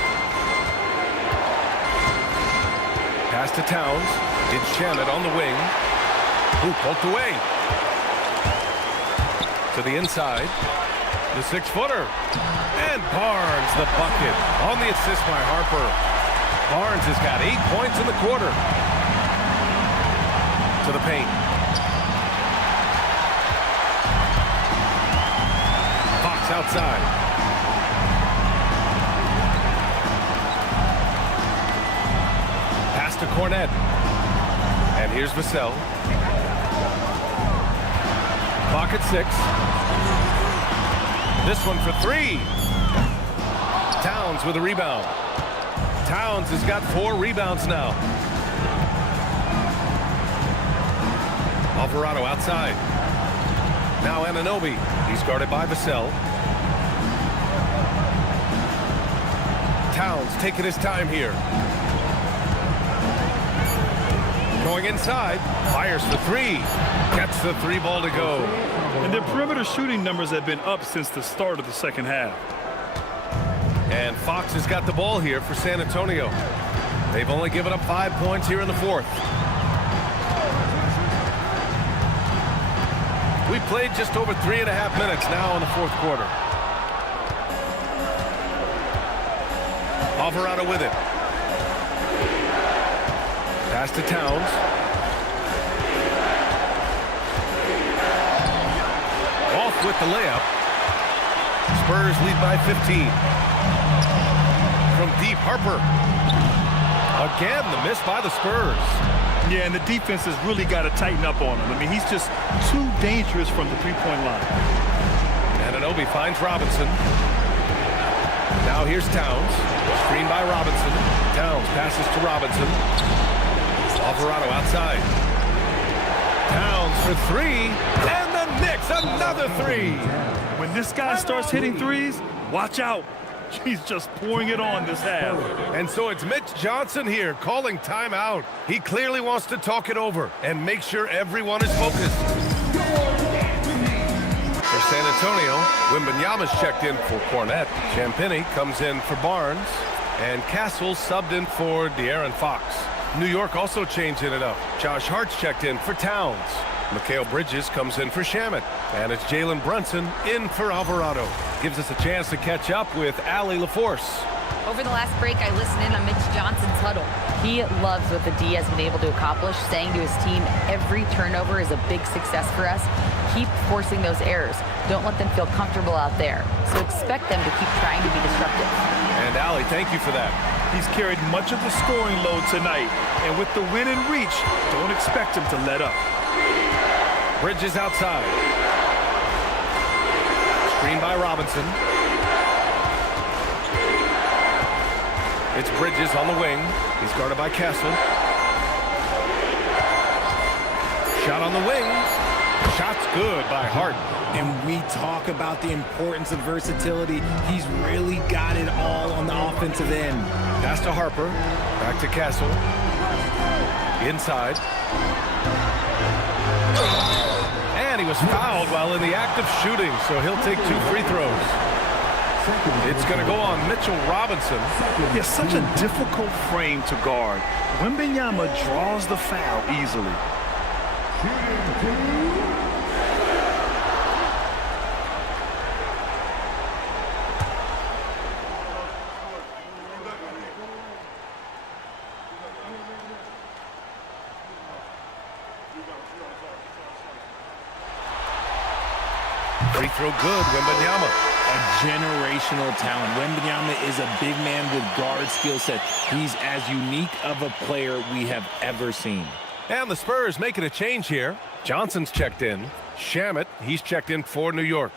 Pass to Towns. It's Shannon on the wing. Who poked away. To the inside. The 6-footer. And Barnes the bucket. On the assist by Harper. Barnes has got 8 points in the quarter. To the paint. Fox outside. Pass to Cornette. And here's Vassell. Clock at 6. This one for 3. Towns with a rebound. Towns has got 4 rebounds now. Alvarado outside. Now Anunoby. He's guarded by Vassell. Towns taking his time here. Going inside. Fires for 3. Gets the 3 ball to go. And their perimeter shooting numbers have been up since the start of the second half. And Fox has got the ball here for San Antonio. They've only given up 5 points here in the 4th. We played just over 3.5 minutes now in the 4th quarter. Alvarado with it. Pass to Towns. Off with the layup. Spurs lead by 15. From deep, Harper. Again, the miss by the Spurs. Yeah, and the defense has really got to tighten up on him. I mean, he's just too dangerous from the three-point line. Anunoby finds Robinson. Now here's Towns. Screen by Robinson. Towns passes to Robinson. Alvarado outside. Towns for 3. And the Knicks, another 3. When this guy starts hitting threes, watch out. He's just pouring it on this half. And so it's Mitch Johnson here calling timeout. He clearly wants to talk it over and make sure everyone is focused. For San Antonio, Wembanyama's checked in for Cornette. Champagnie comes in for Barnes. And Castle subbed in for De'Aaron Fox. New York also changing it up. Josh Hart's checked in for Towns. Mikal Bridges comes in for Shamet. And it's Jalen Brunson in for Alvarado. Gives us a chance to catch up with Allie LaForce. Over the last break, I listened in on Mitch Johnson's huddle. He loves what the D has been able to accomplish, saying to his team, every turnover is a big success for us. Keep forcing those errors. Don't let them feel comfortable out there. So expect them to keep trying to be disruptive. And Allie, thank you for that. He's carried much of the scoring load tonight. And with the win in reach, don't expect him to let up. Bridges outside. Screen by Robinson. It's Bridges on the wing. He's guarded by Castle. Shot on the wing. Shot's good by Hart. And we talk about the importance of versatility. He's really got it all on the offensive end. Pass to Harper. Back to Castle. Inside. And he was fouled while in the act of shooting, so he'll take 2 free throws. It's going to go on Mitchell Robinson. Yeah, such a difficult frame to guard. Wembanyama draws the foul easily. Free throw good, Wembanyama. A generational talent. Wembanyama is a big man with guard skill set. He's as unique of a player we have ever seen. And the Spurs making a change here. Johnson's checked in. Shamet, he's checked in for New York.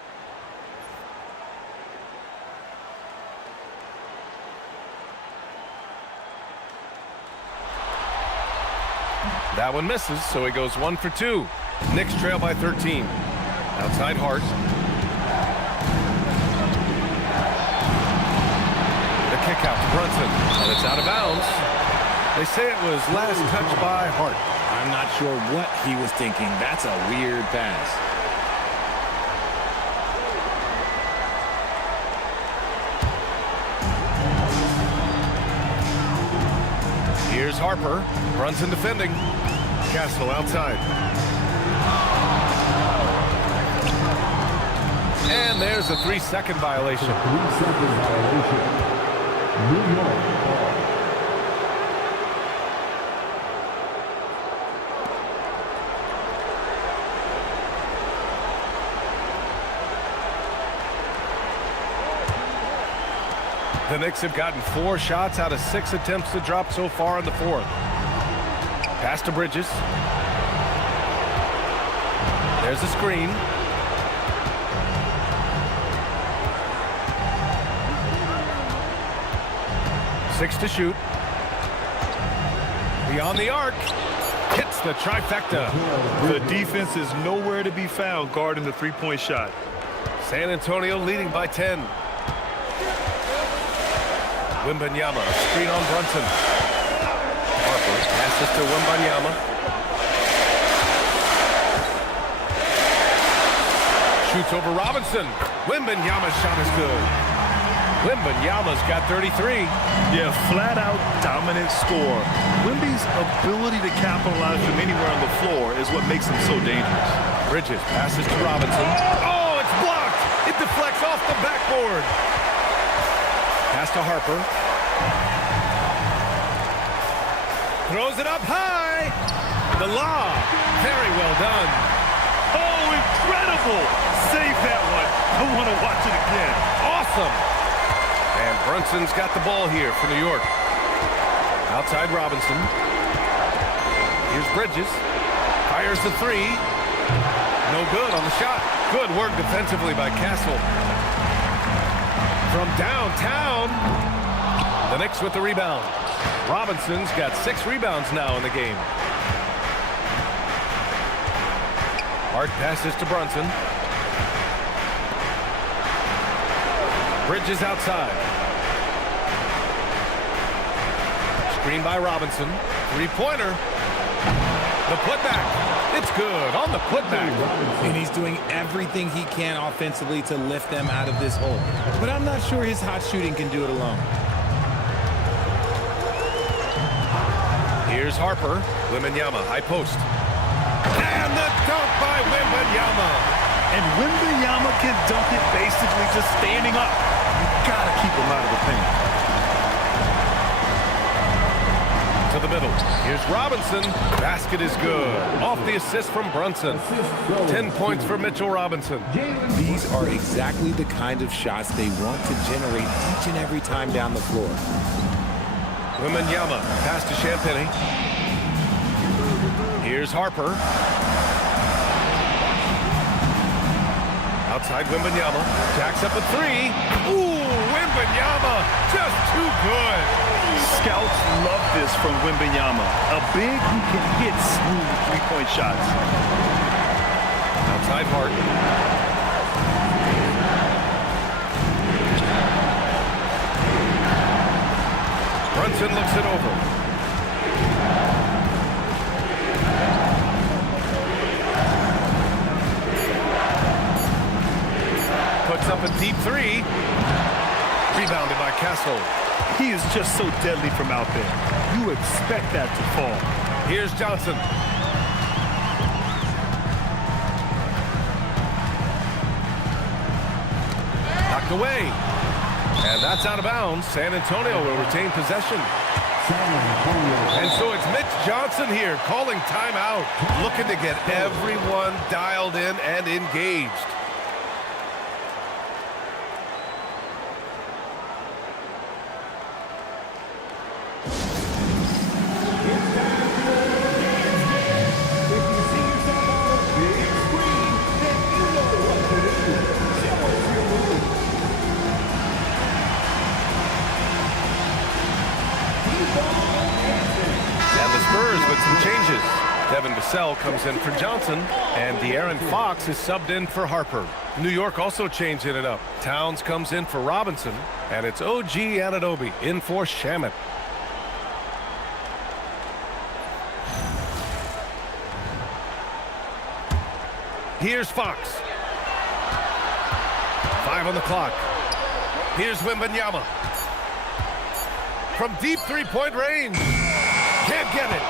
That one misses, so he goes 1 for 2. Knicks trail by 13. Outside Hart. The kick out to Brunson, and it's out of bounds. They say it was last touched by Hart. I'm not sure what he was thinking. That's a weird pass. Here's Harper. Brunson defending. Castle outside. And there's a 3-second violation. 3-second violation. New York. The Knicks have gotten 4 shots out of 6 attempts to drop so far in the 4th. Pass to Bridges. There's a screen. Six to shoot. Beyond the arc. Hits the trifecta. The defense is nowhere to be found guarding the 3-point shot. San Antonio leading by 10. Wembanyama, screen on Brunson. Harper passes to Wembanyama. Shoots over Robinson. Wembanyama's shot is good. Wembanyama's got 33. Yeah, flat-out dominant score. Wemby's ability to capitalize from anywhere on the floor is what makes him so dangerous. Bridges passes to Robinson. Oh, it's blocked! It deflects off the backboard. Pass to Harper. Throws it up high. The lob. Very well done. Oh, incredible! Save that one. I want to watch it again. Awesome. And Brunson's got the ball here for New York. Outside Robinson. Here's Bridges. Fires the 3. No good on the shot. Good work defensively by Castle. From downtown, the Knicks with the rebound. Robinson's got 6 rebounds now in the game. Hart passes to Brunson. Bridges outside. Screen by Robinson. 3-pointer. The putback. It's good on the putback. And he's doing everything he can offensively to lift them out of this hole. But I'm not sure his hot shooting can do it alone. Here's Harper. Wembanyama, high post. And the dunk by Wembanyama. And Wembanyama can dunk it basically just standing up. You gotta keep him out of the paint. To the middle. Here's Robinson. Basket is good. Off the assist from Brunson. 10 points for Mitchell Robinson. These are exactly the kind of shots they want to generate each and every time down the floor. Wembanyama, pass to Champagnie. Here's Harper. Outside Wembanyama. Jacks up a three. Ooh, Wembanyama. Just too good. Scouts love this from Wembanyama. A big who can hit smooth three-point shots. Outside Hart. Brunson looks it over. Puts up a deep three. Rebounded by Castle. He is just so deadly from out there. You expect that to fall. Here's Johnson. Knocked away. And that's out of bounds. San Antonio will retain possession. And so it's Mitch Johnson here calling timeout, looking to get everyone dialed in and engaged. Spurs with some changes. Devin Vassell comes in for Johnson, and De'Aaron Fox is subbed in for Harper. New York also changing it up. Towns comes in for Robinson, and it's OG Anunoby in for Shamet. Here's Fox. 5 on the clock. Here's Wembanyama. From deep three-point range. Can't get it.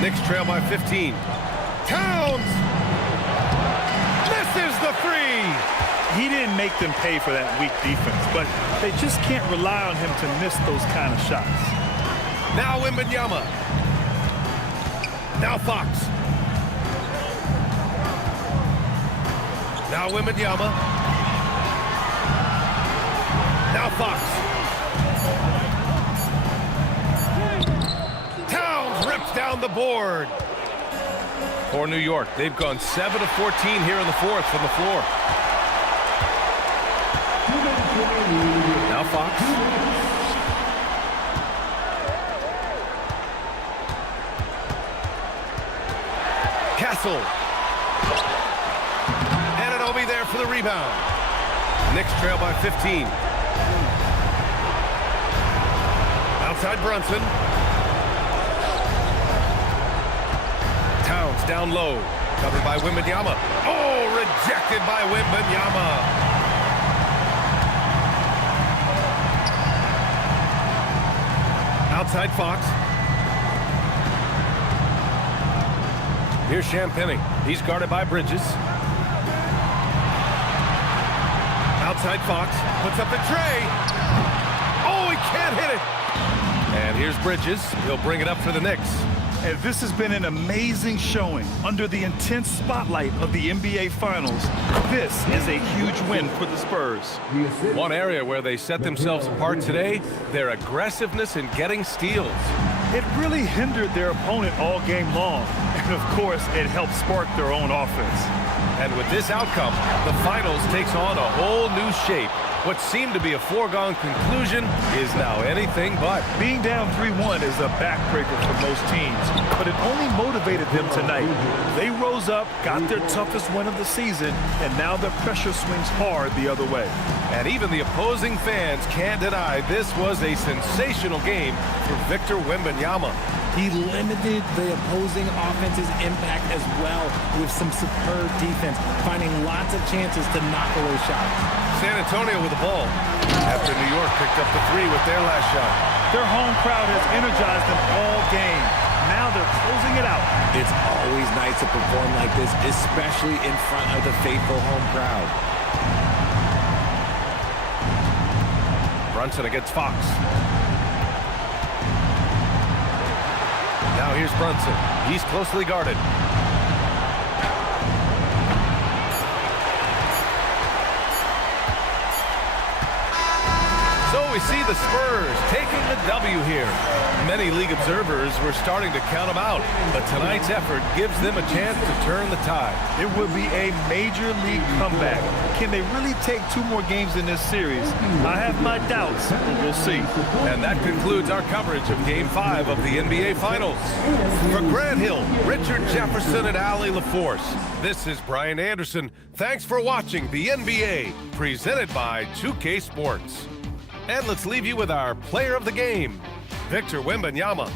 Knicks trail by 15. Towns misses the three. He didn't make them pay for that weak defense, but they just can't rely on him to miss those kind of shots. Now Wembanyama. Now Fox. Now Wembanyama. Now Fox. Rips down the board. For New York, they've gone 7 of 14 here in the fourth from the floor. Now Fox. Castle. Anunoby there for the rebound. Knicks trail by 15. Outside Brunson. Towns down low, covered by Wembanyama. Oh, rejected by Wembanyama. Outside Fox. Here's Champagnie. He's guarded by Bridges. Outside Fox, puts up the tray. Oh, he can't hit it. And here's Bridges. He'll bring it up for the Knicks. And this has been an amazing showing under the intense spotlight of the NBA Finals. This is a huge win for the Spurs. One area where they set themselves apart today, their aggressiveness in getting steals. It really hindered their opponent all game long. And of course, it helped spark their own offense. And with this outcome, the Finals takes on a whole new shape. What seemed to be a foregone conclusion is now anything but. Being down 3-1 is a backbreaker for most teams, but it only motivated them tonight. They rose up, got their toughest win of the season, and now the pressure swings hard the other way. And even the opposing fans can't deny this was a sensational game for Victor Wembanyama. He limited the opposing offense's impact as well with some superb defense, finding lots of chances to knock away shots. San Antonio with the ball after New York picked up the three with their last shot. Their home crowd has energized them all game. Now they're closing it out. It's always nice to perform like this, especially in front of the faithful home crowd. Brunson against Fox. Now here's Brunson. He's closely guarded. So we see the Spurs taking the W here. Many league observers were starting to count them out, but tonight's effort gives them a chance to turn the tide. It would be a major league comeback. Can they really take 2 more games in this series? I have my doubts, but we'll see. And that concludes our coverage of Game 5 of the NBA Finals. For Grant Hill, Richard Jefferson, and Allie LaForce, this is Brian Anderson. Thanks for watching the NBA, presented by 2K Sports. And let's leave you with our player of the game, Victor Wembanyama.